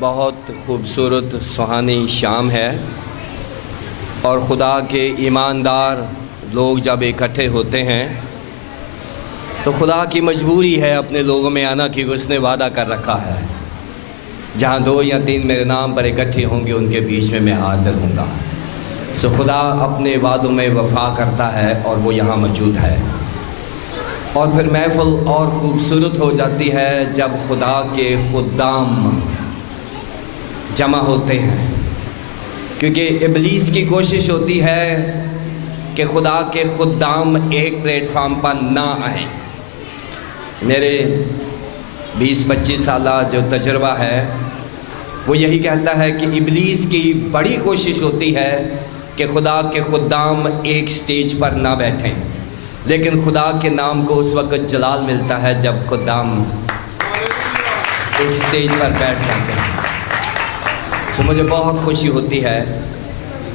بہت خوبصورت سہانی شام ہے اور خدا کے ایماندار لوگ جب اکٹھے ہوتے ہیں تو خدا کی مجبوری ہے اپنے لوگوں میں آنا، کہ اس نے وعدہ کر رکھا ہے جہاں 2 یا 3 میرے نام پر اکٹھے ہوں گے ان کے بیچ میں حاضر ہوں گا۔ سو خدا اپنے وعدوں میں وفا کرتا ہے اور وہ یہاں موجود ہے، اور پھر محفل اور خوبصورت ہو جاتی ہے جب خدا کے خدام جمع ہوتے ہیں، کیونکہ ابلیس کی کوشش ہوتی ہے کہ خدا کے خدام ایک پلیٹ فارم پر نہ آئیں۔ میرے 20-25 سالہ جو تجربہ ہے وہ یہی کہتا ہے کہ ابلیس کی بڑی کوشش ہوتی ہے کہ خدا کے خدام ایک سٹیج پر نہ بیٹھیں، لیکن خدا کے نام کو اس وقت جلال ملتا ہے جب خدام ایک سٹیج پر بیٹھ جاتے ہیں۔ سو مجھے بہت خوشی ہوتی ہے،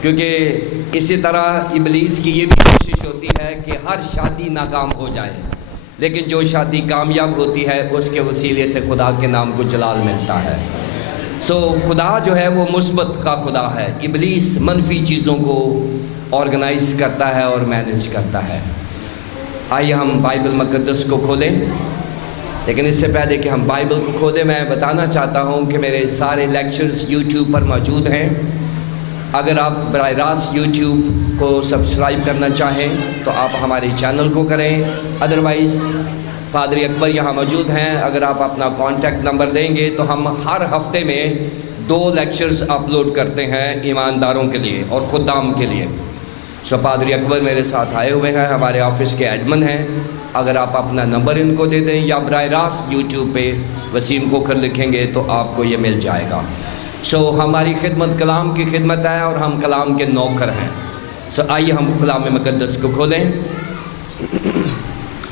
کیونکہ اسی طرح ابلیس کی یہ بھی کوشش ہوتی ہے کہ ہر شادی ناکام ہو جائے، لیکن جو شادی کامیاب ہوتی ہے اس کے وسیلے سے خدا کے نام کو جلال ملتا ہے۔ سو خدا جو ہے وہ مثبت کا خدا ہے، ابلیس منفی چیزوں کو آرگنائز کرتا ہے اور مینیج کرتا ہے۔ آئیے ہم بائبل مقدس کو کھولیں، لیکن اس سے پہلے کہ ہم بائبل کو کھولیں میں بتانا چاہتا ہوں کہ میرے سارے لیکچرز یوٹیوب پر موجود ہیں۔ اگر آپ براہ راست یوٹیوب کو سبسکرائب کرنا چاہیں تو آپ ہمارے چینل کو کریں، ادروائز پادری اکبر یہاں موجود ہیں، اگر آپ اپنا کانٹیکٹ نمبر دیں گے تو ہم ہر ہفتے میں 2 لیکچرز اپلوڈ کرتے ہیں ایمانداروں کے لیے اور خدام کے لیے۔ سو پادری اکبر میرے ساتھ آئے ہوئے ہیں، ہمارے آفس کے ایڈمن ہیں، اگر آپ اپنا نمبر ان کو دے دیں یا براہ راست یوٹیوب پہ وسیم کوکھر لکھیں گے تو آپ کو یہ مل جائے گا۔ سو ہماری خدمت کلام کی خدمت ہے اور ہم کلام کے نوکر ہیں۔ سو آئیے ہم کلام مقدس کو کھولیں۔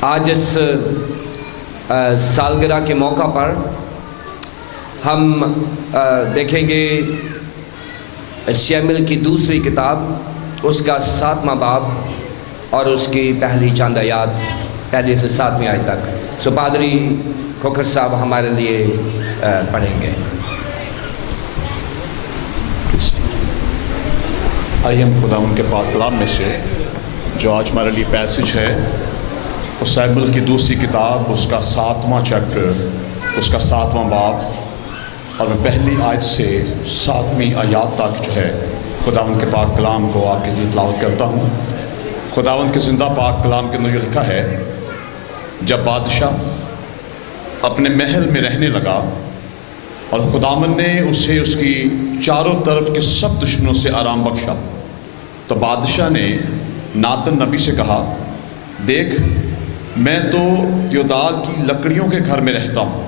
آج اس سالگرہ کے موقع پر ہم دیکھیں گے شیمل کی دوسری کتاب، اس کا 7واں باب اور اس کی پہلی چند آیات، 1 سے 7 آیت تک۔ سو پادری کوکھر صاحب ہمارے لیے پڑھیں گے۔ آئیے ہم خدا ان کے پاک کلام میں سے جو آج ہمارے لیے پیسج ہے، وہ شیمل کی دوسری کتاب، اس کا 7واں چیپٹر، اس کا 7واں باب، اور میں پہلی آیت سے 7ویں آیات تک جو ہے خداوند کے پاک کلام کو آپ کے لیے تلاوت کرتا ہوں۔ خداوند کے زندہ پاک کلام کے اندر یہ لکھا ہے، جب بادشاہ اپنے محل میں رہنے لگا اور خداوند نے اسے اس کی چاروں طرف کے سب دشمنوں سے آرام بخشا، تو بادشاہ نے ناتن نبی سے کہا، دیکھ میں تو دیودار کی لکڑیوں کے گھر میں رہتا ہوں،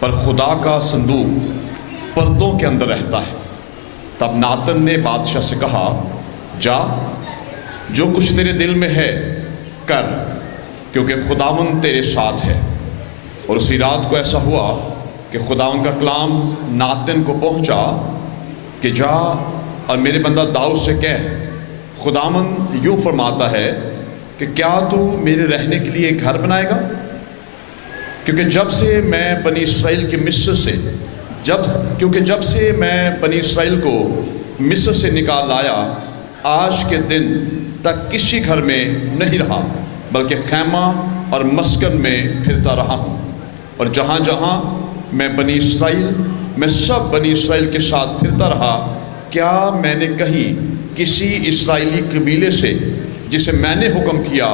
پر خدا کا صندوق پردوں کے اندر رہتا ہے۔ تب ناتن نے بادشاہ سے کہا، جا جو کچھ تیرے دل میں ہے کر، کیونکہ خداوند تیرے ساتھ ہے۔ اور اسی رات کو ایسا ہوا کہ خداوند کا کلام ناتن کو پہنچا کہ جا اور میرے بندہ داؤد سے کہہ، خداوند یوں فرماتا ہے کہ کیا تو میرے رہنے کے لیے ایک گھر بنائے گا؟ کیونکہ جب سے میں بنی اسرائیل کو مصر سے نکال لایا، آج کے دن تک کسی گھر میں نہیں رہا، بلکہ خیمہ اور مسکن میں پھرتا رہا ہوں، اور جہاں جہاں میں سب بنی اسرائیل کے ساتھ پھرتا رہا، کیا میں نے کہیں کسی اسرائیلی قبیلے سے جسے میں نے حکم کیا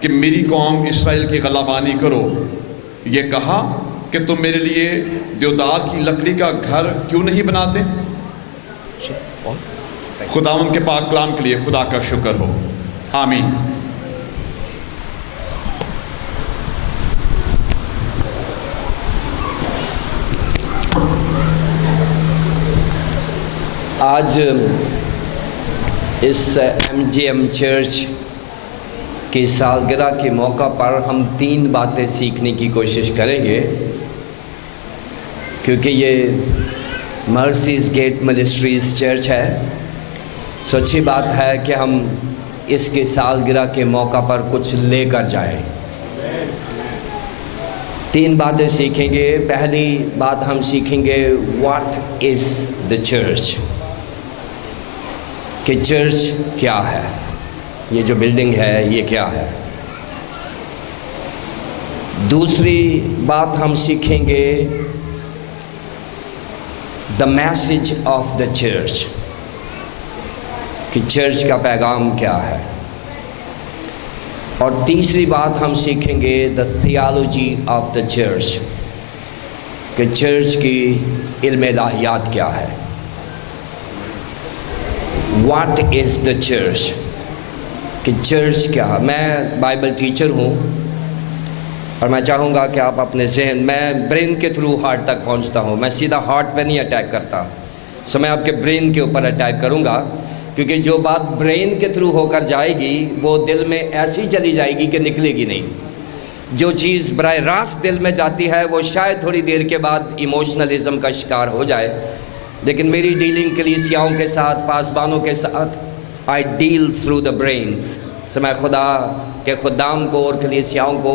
کہ میری قوم اسرائیل کی غلبانی کرو، یہ کہا کہ تم میرے لیے دیودار کی لکڑی کا گھر کیوں نہیں بناتے؟ خداوند کے پاک کلام کے لیے خدا کا شکر ہو، آمین۔ آج اس MGM چرچ کی سالگرہ کے موقع پر ہم 3 باتیں سیکھنے کی کوشش کریں گے، کیونکہ یہ مرسیز گیٹ منسٹریز چرچ ہے۔ سو اچھی بات ہے کہ ہم اس کی سالگرہ کے موقع پر کچھ لے کر جائیں۔ 3 باتیں سیکھیں گے۔ پہلی بات ہم سیکھیں گے واٹ از دا چرچ، کہ چرچ کیا ہے، یہ جو بلڈنگ ہے یہ کیا ہے۔ دوسری بات ہم سیکھیں گے the message of the church, کہ چرچ کا پیغام کیا ہے۔ اور تیسری بات ہم سیکھیں گے دا تھیالوجی آف دا چرچ، کہ چرچ کی علم الہیات کیا ہے۔ واٹ از دا چرچ، کہ چرچ کیا ہے۔ میں بائبل ٹیچر ہوں اور میں چاہوں گا کہ آپ اپنے ذہن، میں برین کے تھرو ہارٹ تک پہنچتا ہوں، میں سیدھا ہارٹ پہ نہیں اٹیک کرتا، سو میں آپ کے برین کے اوپر اٹیک کروں گا، کیونکہ جو بات برین کے تھرو ہو کر جائے گی وہ دل میں ایسی چلی جائے گی کہ نکلے گی نہیں۔ جو چیز براہ راست دل میں جاتی ہے وہ شاید تھوڑی دیر کے بعد ایموشنلزم کا شکار ہو جائے، لیکن میری ڈیلنگ کلیسیاؤں کے ساتھ، پاسبانوں کے ساتھ، I deal through the brains, so میں خدا کے خدام کو اور کلیسیاؤں کو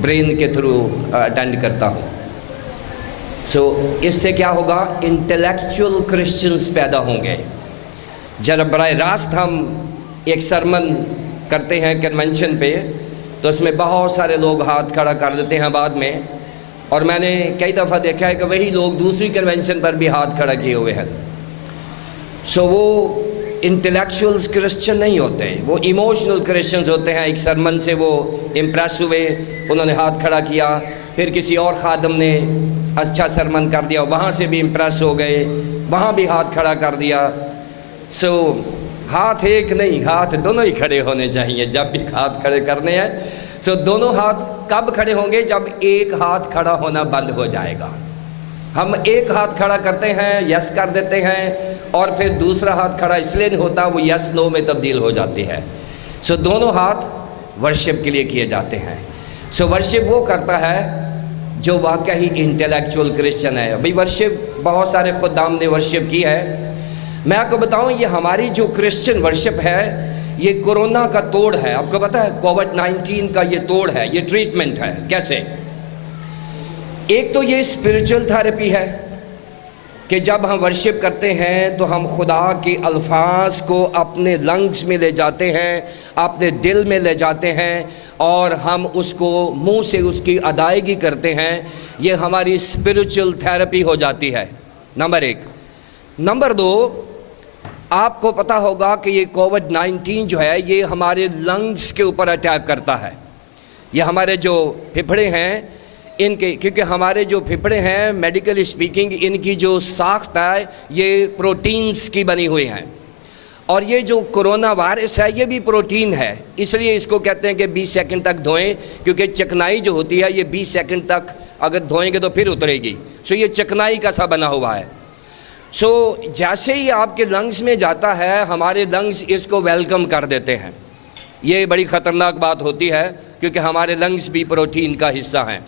برین کے تھرو اٹینڈ کرتا ہوں۔ سو اس سے کیا ہوگا، انٹلیکچول کرسچنز پیدا ہوں گے۔ جب براہ راست ہم ایک سرمن کرتے ہیں کنونشن پہ تو اس میں بہت سارے لوگ ہاتھ کھڑا کر دیتے ہیں بعد میں، اور میں نے کئی دفعہ دیکھا ہے کہ وہی لوگ دوسری کنونشن پر بھی ہاتھ کھڑا کیے ہوئے ہیں۔ سو وہ انٹلیکچولز کرسچن نہیں ہوتے، وہ ایموشنل کرسچنز ہوتے ہیں۔ ایک سرمن سے وہ امپریس ہوئے، انہوں نے ہاتھ کھڑا کیا، پھر کسی اور خادم نے اچھا سرمن کر دیا، وہاں سے بھی امپریس ہو گئے، وہاں بھی ہاتھ کھڑا کر دیا۔ سو ہاتھ ایک نہیں، ہاتھ دونوں ہی کھڑے ہونے چاہیے جب بھی ہاتھ کھڑے کرنے ہیں۔ سو دونوں ہاتھ کب کھڑے ہوں گے، جب ایک ہاتھ کھڑا ہونا بند ہو جائے گا۔ ہم ایک ہاتھ کھڑا کرتے ہیں، یس کر دیتے ہیں، اور پھر دوسرا ہاتھ کھڑا اس لیے نہیں ہوتا، وہ یس نو میں تبدیل ہو جاتی ہے۔ سو دونوں ہاتھ ورشپ کے لیے کیے جاتے ہیں۔ سو ورشپ وہ کرتا ہے جو واقعی انٹلیکچول کرسچن ہے۔ ابھی ورشپ بہت سارے خدام نے ورشپ کی ہے۔ میں آپ کو بتاؤں، یہ ہماری جو کرسچن ورشپ ہے یہ کورونا کا توڑ ہے۔ آپ کو پتہ ہے کووڈ-19 کا یہ توڑ ہے، یہ ٹریٹمنٹ ہے۔ کیسے؟ ایک تو یہ اسپریچول تھیراپی ہے کہ جب ہم ورشپ کرتے ہیں تو ہم خدا کے الفاظ کو اپنے لنگز میں لے جاتے ہیں، اپنے دل میں لے جاتے ہیں، اور ہم اس کو منہ سے اس کی ادائیگی کرتے ہیں۔ یہ ہماری اسپریچول تھیراپی ہو جاتی ہے، نمبر 1۔ نمبر 2، آپ کو پتہ ہوگا کہ یہ کووڈ-19 جو ہے یہ ہمارے لنگز کے اوپر اٹیک کرتا ہے۔ یہ ہمارے جو پھپھڑے ہیں ان کے، کیونکہ ہمارے جو پھپھڑے ہیں میڈیکل اسپیکنگ ان کی جو ساخت ہے یہ پروٹینز کی بنی ہوئی ہیں، اور یہ جو کرونا وائرس ہے یہ بھی پروٹین ہے، اس لیے اس کو کہتے ہیں کہ 20 سیکنڈ تک دھوئیں، کیونکہ چکنائی جو ہوتی ہے یہ 20 سیکنڈ تک اگر دھوئیں گے تو پھر اترے گی۔ سو یہ چکنائی کا سا بنا ہوا ہے۔ سو جیسے ہی آپ کے لنگز میں جاتا ہے ہمارے لنگز اس کو ویلکم کر دیتے ہیں۔ یہ بڑی خطرناک بات ہوتی ہے کیونکہ ہمارے لنگز بھی پروٹین کا حصہ ہیں،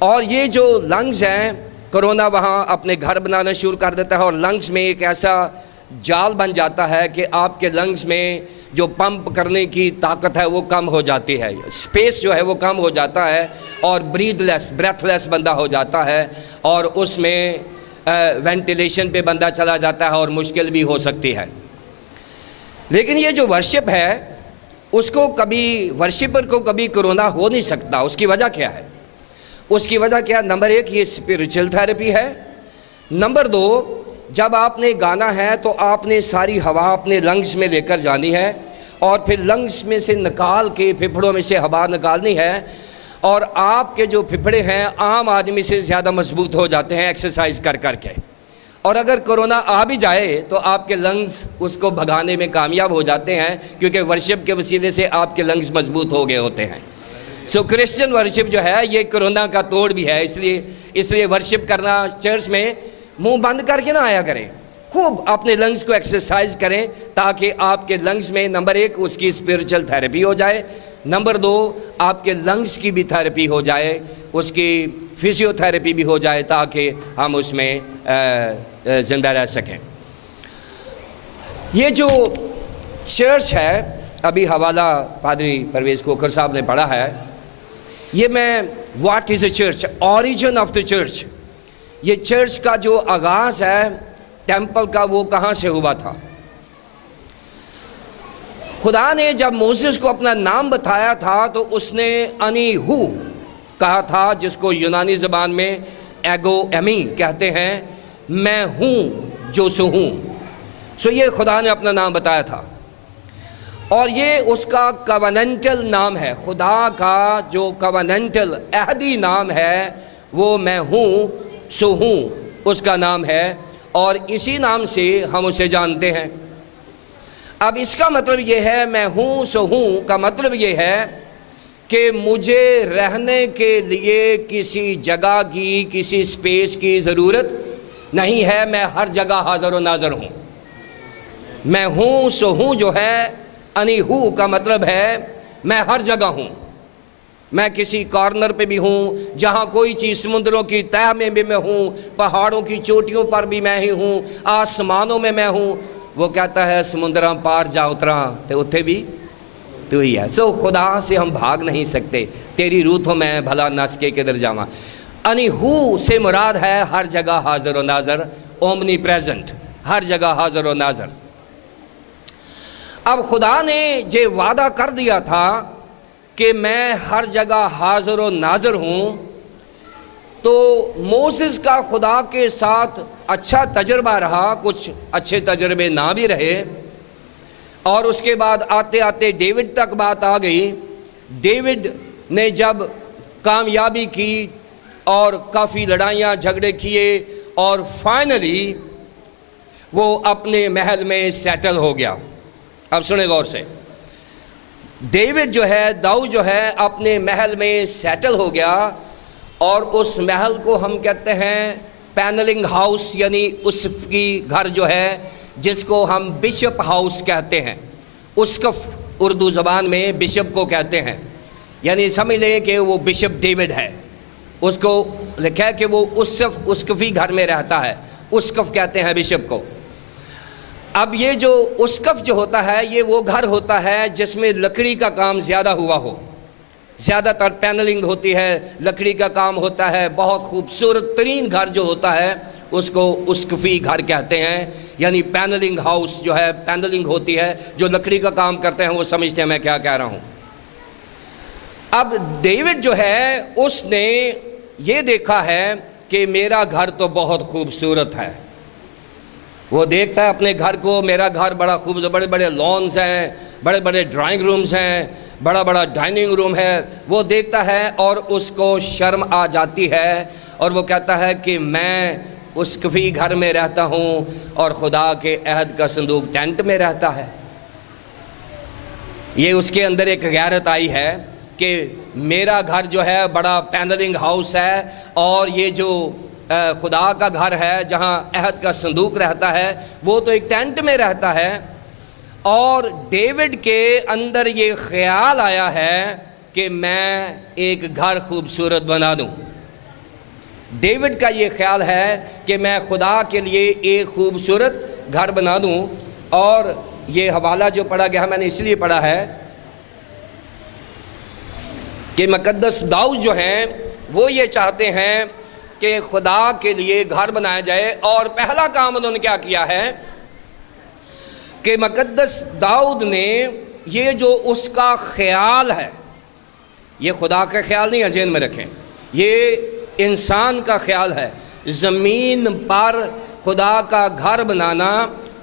اور یہ جو لنگز ہیں کرونا وہاں اپنے گھر بنانا شروع کر دیتا ہے، اور لنگز میں ایک ایسا جال بن جاتا ہے کہ آپ کے لنگز میں جو پمپ کرنے کی طاقت ہے وہ کم ہو جاتی ہے، سپیس جو ہے وہ کم ہو جاتا ہے، اور بریتھ لیس بندہ ہو جاتا ہے، اور اس میں وینٹیلیشن پہ بندہ چلا جاتا ہے اور مشکل بھی ہو سکتی ہے۔ لیکن یہ جو ورشپ ہے اس کو کبھی، ورشپر کو کبھی کرونا ہو نہیں سکتا۔ اس کی وجہ کیا ہے؟ اس کی وجہ کیا؟ نمبر 1 یہ اسپریچول تھیراپی ہے۔ نمبر 2، جب آپ نے گانا ہے تو آپ نے ساری ہوا اپنے لنگز میں لے کر جانی ہے، اور پھر لنگز میں سے نکال کے پھپھڑوں میں سے ہوا نکالنی ہے، اور آپ کے جو پھپھڑے ہیں عام آدمی سے زیادہ مضبوط ہو جاتے ہیں ایکسرسائز کر کر کے، اور اگر کرونا آ بھی جائے تو آپ کے لنگز اس کو بھگانے میں کامیاب ہو جاتے ہیں، کیونکہ ورشپ کے وسیلے سے آپ کے لنگز مضبوط ہو گئے ہوتے ہیں۔ سو کرسچن ورشپ جو ہے یہ کرونا کا توڑ بھی ہے، اس لیے ورشپ کرنا چرچ میں منہ بند کر کے نہ آیا کریں، خوب اپنے لنگز کو ایکسرسائز کریں تاکہ آپ کے لنگز میں نمبر 1 اس کی اسپریچول تھیراپی ہو جائے، نمبر 2 آپ کے لنگز کی بھی تھیراپی ہو جائے، اس کی فزیو تھیراپی بھی ہو جائے تاکہ ہم اس میں زندہ رہ سکیں۔ یہ جو چرچ ہے، ابھی حوالہ پادری پرویز کوکر صاحب نے پڑھا ہے، یہ میں What is a church? Origin of the church. یہ چرچ کا جو آغاز ہے ٹیمپل کا وہ کہاں سے ہوا تھا؟ خدا نے جب موسیس کو اپنا نام بتایا تھا تو اس نے انی ہو کہا تھا، جس کو یونانی زبان میں ایگو ایمی کہتے ہیں، میں ہوں جو سو ہوں. سو یہ خدا نے اپنا نام بتایا تھا، اور یہ اس کا کووننٹل نام ہے. خدا کا جو کووننٹل عہدی نام ہے وہ میں ہوں سو ہوں اس کا نام ہے، اور اسی نام سے ہم اسے جانتے ہیں. اب اس کا مطلب یہ ہے، میں ہوں سو ہوں کا مطلب یہ ہے کہ مجھے رہنے کے لیے کسی جگہ کی، کسی سپیس کی ضرورت نہیں ہے. میں ہر جگہ حاضر و ناظر ہوں. میں ہوں سو ہوں جو ہے، انی ہو کا مطلب ہے میں ہر جگہ ہوں. میں کسی کارنر پہ بھی ہوں، جہاں کوئی چیز، سمندروں کی تہہ میں بھی میں ہوں، پہاڑوں کی چوٹیوں پر بھی میں ہی ہوں، آسمانوں میں ہوں. وہ کہتا ہے سمندراں پار جا اتراں تو اتھے بھی تو ہی ہے. سو خدا سے ہم بھاگ نہیں سکتے. تیری روح تو میں بھلا نس کے کدھر جاواں. انی ہو سے مراد ہے ہر جگہ حاضر و ناظر، اومنی پریزنٹ، ہر جگہ حاضر و ناظر. اب خدا نے یہ وعدہ کر دیا تھا کہ میں ہر جگہ حاضر و ناظر ہوں، تو موسیس کا خدا کے ساتھ اچھا تجربہ رہا، کچھ اچھے تجربے نہ بھی رہے، اور اس کے بعد آتے آتے ڈیوڈ تک بات آ گئی. ڈیوڈ نے جب کامیابی کی اور کافی لڑائیاں جھگڑے کیے، اور فائنلی وہ اپنے محل میں سیٹل ہو گیا. اب سنیں غور سے، ڈیوڈ جو ہے، داؤد جو ہے، اپنے محل میں سیٹل ہو گیا، اور اس محل کو ہم کہتے ہیں پینلنگ ہاؤس، یعنی اس کی گھر جو ہے جس کو ہم بشپ ہاؤس کہتے ہیں. اسقف اردو زبان میں بشپ کو کہتے ہیں، یعنی سمجھ لیں کہ وہ بشپ ڈیوڈ ہے. اس کو لکھا ہے کہ وہ اسقفی گھر میں رہتا ہے. اسقف کہتے ہیں بشپ کو. اب یہ جو اسقف جو ہوتا ہے، یہ وہ گھر ہوتا ہے جس میں لکڑی کا کام زیادہ ہوا ہو. زیادہ تر پینلنگ ہوتی ہے، لکڑی کا کام ہوتا ہے. بہت خوبصورت ترین گھر جو ہوتا ہے اس کو اسقفی گھر کہتے ہیں. یعنی پینلنگ ہاؤس جو ہے، پینلنگ ہوتی ہے، جو لکڑی کا کام کرتے ہیں وہ سمجھتے ہیں میں کیا کہہ رہا ہوں. اب ڈیوڈ جو ہے اس نے یہ دیکھا ہے کہ میرا گھر تو بہت خوبصورت ہے. وہ دیکھتا ہے اپنے گھر کو، میرا گھر بڑا خوبصورت، بڑے بڑے لانز ہیں، بڑے بڑے ڈرائنگ رومز ہیں، بڑا بڑا ڈائننگ روم ہے. وہ دیکھتا ہے اور اس کو شرم آ جاتی ہے، اور وہ کہتا ہے کہ میں اسقفی گھر میں رہتا ہوں اور خدا کے عہد کا صندوق ٹینٹ میں رہتا ہے. یہ اس کے اندر ایک غیرت آئی ہے کہ میرا گھر جو ہے بڑا پینلنگ ہاؤس ہے، اور یہ جو خدا کا گھر ہے جہاں عہد کا صندوق رہتا ہے وہ تو ایک ٹینٹ میں رہتا ہے. اور ڈیوڈ کے اندر یہ خیال آیا ہے کہ میں ایک گھر خوبصورت بنا دوں. ڈیوڈ کا یہ خیال ہے کہ میں خدا کے لیے ایک خوبصورت گھر بنا دوں. اور یہ حوالہ جو پڑھا گیا میں نے اس لیے پڑھا ہے کہ مقدس داؤد جو ہیں وہ یہ چاہتے ہیں کہ خدا کے لیے گھر بنایا جائے. اور پہلا کام انہوں نے کیا کیا ہے کہ مقدس داؤد نے یہ جو اس کا خیال ہے، یہ خدا کا خیال نہیں ہے، ذہن میں رکھیں، یہ انسان کا خیال ہے. زمین پر خدا کا گھر بنانا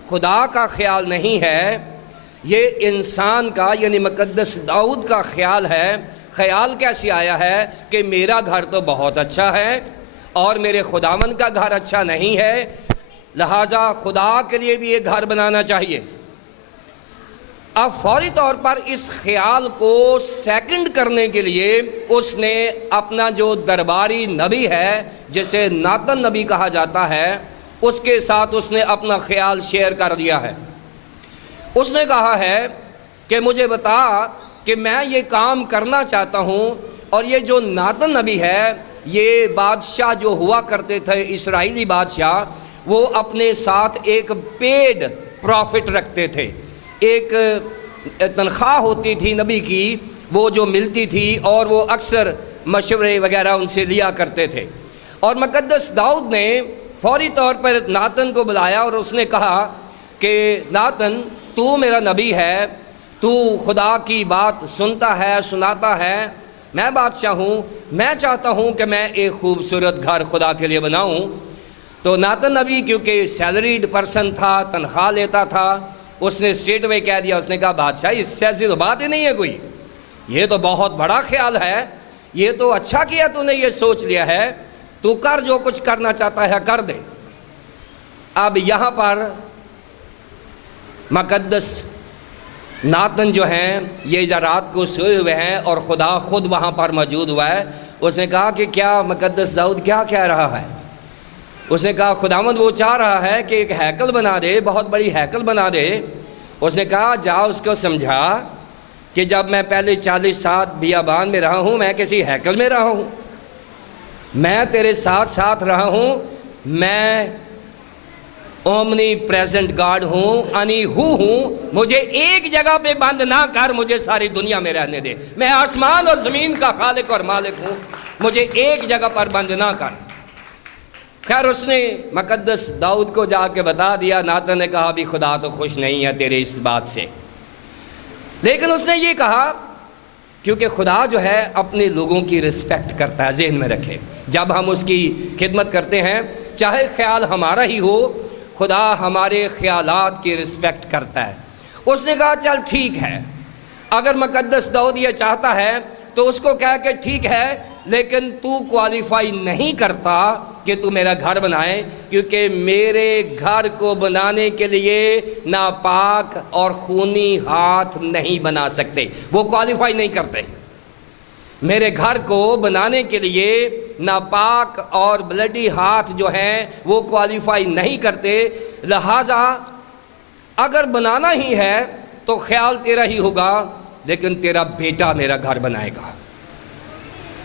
خدا کا خیال نہیں ہے، یہ انسان کا یعنی مقدس داؤد کا خیال ہے. خیال کیسے آیا ہے کہ میرا گھر تو بہت اچھا ہے اور میرے خداوند کا گھر اچھا نہیں ہے، لہٰذا خدا کے لیے بھی ایک گھر بنانا چاہیے. اب فوری طور پر اس خیال کو سیکنڈ کرنے کے لیے اس نے اپنا جو درباری نبی ہے جسے ناتن نبی کہا جاتا ہے، اس کے ساتھ اس نے اپنا خیال شیئر کر دیا ہے. اس نے کہا ہے کہ مجھے بتا کہ میں یہ کام کرنا چاہتا ہوں، اور یہ جو ناتن نبی ہے، یہ بادشاہ جو ہوا کرتے تھے اسرائیلی بادشاہ، وہ اپنے ساتھ ایک پیڈ پروفٹ رکھتے تھے. ایک تنخواہ ہوتی تھی نبی کی، وہ جو ملتی تھی، اور وہ اکثر مشورے وغیرہ ان سے لیا کرتے تھے۔ اور مقدس داؤد نے فوری طور پر ناتن کو بلایا اور اس نے کہا کہ ناتن، تو میرا نبی ہے، تو خدا کی بات سنتا ہے، سناتا ہے، میں بادشاہ ہوں، میں چاہتا ہوں کہ میں ایک خوبصورت گھر خدا کے لیے بناؤں۔ تو ناتن نبی کیونکہ سیلریڈ پرسن تھا، تنخواہ لیتا تھا، اس نے اسٹریٹ وے کہہ دیا، اس نے کہا بادشاہ اس سے ایسی تو بات ہی نہیں ہے کوئی، یہ تو بہت بڑا خیال ہے، یہ تو اچھا کیا تو نے یہ سوچ لیا ہے، تو کر جو کچھ کرنا چاہتا ہے کر دے۔ اب یہاں پر مقدس ناتن جو ہیں یہ رات کو سوئے ہوئے ہیں اور خدا خود وہاں پر موجود ہوا ہے۔ اس نے کہا کہ کیا مقدس داؤد کیا کہہ رہا ہے؟ اس نے کہا خداوند وہ چاہ رہا ہے کہ ایک ہیکل بنا دے، بہت بڑی ہیکل بنا دے۔ اس نے کہا جا اس کو سمجھا کہ جب میں پہلے 40 سال بیابان میں رہا ہوں میں کسی ہیکل میں رہا ہوں، میں تیرے ساتھ ساتھ رہا ہوں، میں اومنی پریزنٹ گاڈ ہوں، انی ہوں، مجھے ایک جگہ پہ بند نہ کر، مجھے ساری دنیا میں رہنے دے، میں آسمان اور زمین کا خالق اور مالک ہوں، مجھے ایک جگہ پر بند نہ کر۔ خیر اس نے مقدس داؤد کو جا کے بتا دیا۔ ناتن نے کہا بھی خدا تو خوش نہیں ہے تیرے اس بات سے، لیکن اس نے یہ کہا کیونکہ خدا جو ہے اپنے لوگوں کی رسپیکٹ کرتا ہے، ذہن میں رکھے، جب ہم اس کی خدمت کرتے ہیں چاہے خیال ہمارا ہی ہو، خدا ہمارے خیالات کی رسپیکٹ کرتا ہے۔ اس نے کہا چل ٹھیک ہے، اگر مقدس داؤد یہ چاہتا ہے تو اس کو کہہ کہ ٹھیک ہے، لیکن تو کوالیفائی نہیں کرتا کہ تو میرا گھر بنائے، کیونکہ میرے گھر کو بنانے کے لیے ناپاک اور خونی ہاتھ نہیں بنا سکتے، وہ کوالیفائی نہیں کرتے۔ میرے گھر کو بنانے کے لیے ناپاک اور بلڈی ہاتھ جو ہیں وہ کوالیفائی نہیں کرتے، لہٰذا اگر بنانا ہی ہے تو خیال تیرا ہی ہوگا، لیکن تیرا بیٹا میرا گھر بنائے گا،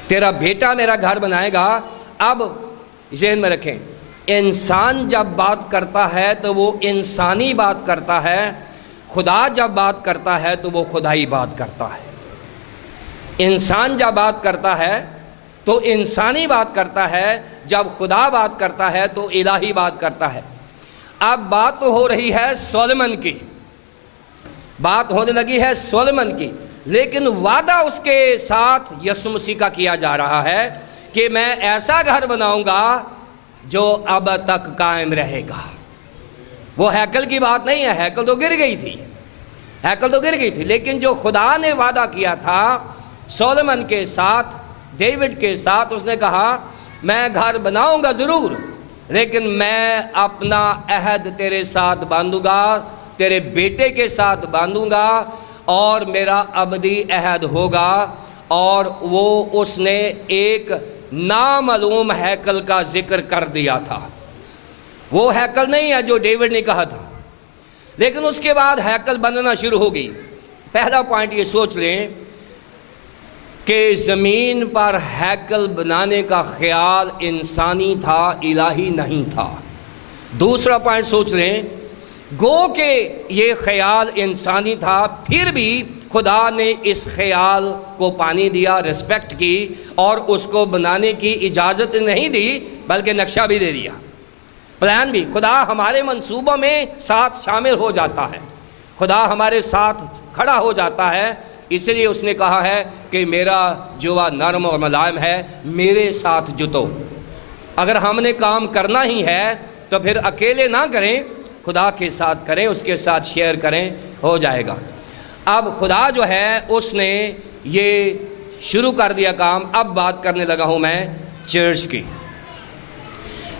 تیرا بیٹا میرا گھر بنائے گا۔ اب ذہن میں رکھیں، انسان جب بات کرتا ہے تو وہ انسانی بات کرتا ہے، خدا جب بات کرتا ہے تو وہ خدائی بات کرتا ہے۔ انسان جب بات کرتا ہے تو انسانی بات کرتا ہے، جب خدا بات کرتا ہے تو الہی بات کرتا ہے۔ اب بات تو ہو رہی ہے سولمن کی، بات ہونے لگی ہے سولمن کی، لیکن وعدہ اس کے ساتھ یسوع مسیح کا کیا جا رہا ہے کہ میں ایسا گھر بناؤں گا جو اب تک قائم رہے گا۔ وہ ہیکل کی بات نہیں ہے، ہیکل تو گر گئی تھی، ہیکل تو گر گئی تھی، لیکن جو خدا نے وعدہ کیا تھا سولمن کے ساتھ، ڈیوڈ کے ساتھ، اس نے کہا میں گھر بناؤں گا ضرور، لیکن میں اپنا عہد تیرے ساتھ باندھوں گا، تیرے بیٹے کے ساتھ باندھوں گا، اور میرا ابدی عہد ہوگا۔ اور وہ اس نے ایک نامعلوم ہیکل کا ذکر کر دیا تھا، وہ ہیکل نہیں ہے جو ڈیوڈ نے کہا تھا، لیکن اس کے بعد ہیکل بننا شروع ہو گئی۔ پہلا پوائنٹ یہ سوچ لیں کہ زمین پر ہیکل بنانے کا خیال انسانی تھا، الہی نہیں تھا۔ دوسرا پوائنٹ سوچ لیں، گو کہ یہ خیال انسانی تھا، پھر بھی خدا نے اس خیال کو پانی دیا، رسپیکٹ کی، اور اس کو بنانے کی اجازت نہیں دی بلکہ نقشہ بھی دے دیا، پلان بھی۔ خدا ہمارے منصوبوں میں ساتھ شامل ہو جاتا ہے، خدا ہمارے ساتھ کھڑا ہو جاتا ہے، اس لیے اس نے کہا ہے کہ میرا جوا نرم اور ملائم ہے، میرے ساتھ جتو۔ اگر ہم نے کام کرنا ہی ہے تو پھر اکیلے نہ کریں، خدا کے ساتھ کریں، اس کے ساتھ شیئر کریں، ہو جائے گا۔ اب خدا جو ہے اس نے یہ شروع کر دیا کام۔ اب بات کرنے لگا ہوں میں چرچ کی۔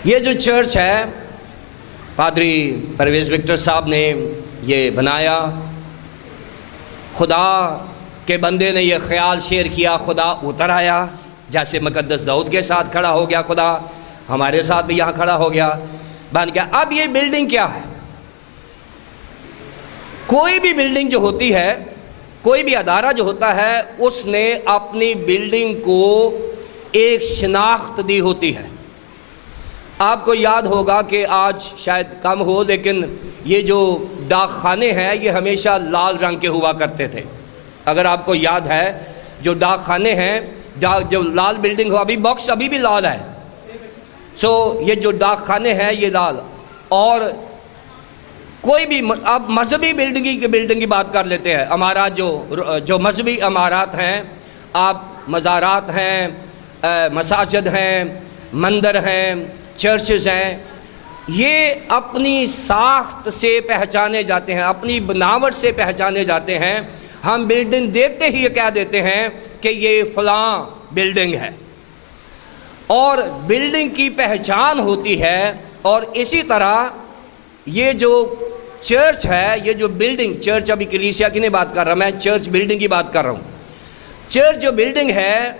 یہ جو چرچ ہے پادری پرویز وکٹر صاحب نے یہ بنایا، خدا کے بندے نے یہ خیال شیئر کیا، خدا اتر آیا، جیسے مقدس داؤد کے ساتھ کھڑا ہو گیا، خدا ہمارے ساتھ بھی یہاں کھڑا ہو گیا، بن گیا۔ اب یہ بلڈنگ کیا ہے؟ کوئی بھی بلڈنگ جو ہوتی ہے، کوئی بھی ادارہ جو ہوتا ہے، اس نے اپنی بلڈنگ کو ایک شناخت دی ہوتی ہے۔ آپ کو یاد ہوگا کہ آج شاید کم ہو، لیکن یہ جو ڈاک خانے ہیں یہ ہمیشہ لال رنگ کے ہوا کرتے تھے۔ اگر آپ کو یاد ہے جو ڈاک خانے ہیں جو لال بلڈنگ ہو, ابھی باکس ابھی بھی لال ہے. یہ جو ڈاک خانے ہیں یہ لال. اور کوئی بھی اب مذہبی بلڈنگ کی بات کر لیتے ہیں. ہمارا جو مذہبی عمارات ہیں, آپ مزارات ہیں, مساجد ہیں, مندر ہیں, چرچز ہیں, یہ اپنی ساخت سے پہچانے جاتے ہیں, اپنی بناوٹ سے پہچانے جاتے ہیں. ہم بلڈنگ دیکھتے ہی یہ کہہ دیتے ہیں کہ یہ فلاں بلڈنگ ہے, اور بلڈنگ کی پہچان ہوتی ہے. اور اسی طرح یہ جو چرچ ہے, یہ جو بلڈنگ, چرچ ابھی کلیسیا کی نہیں بات کر رہا میں, چرچ بلڈنگ کی بات کر رہا ہوں. چرچ جو بلڈنگ ہے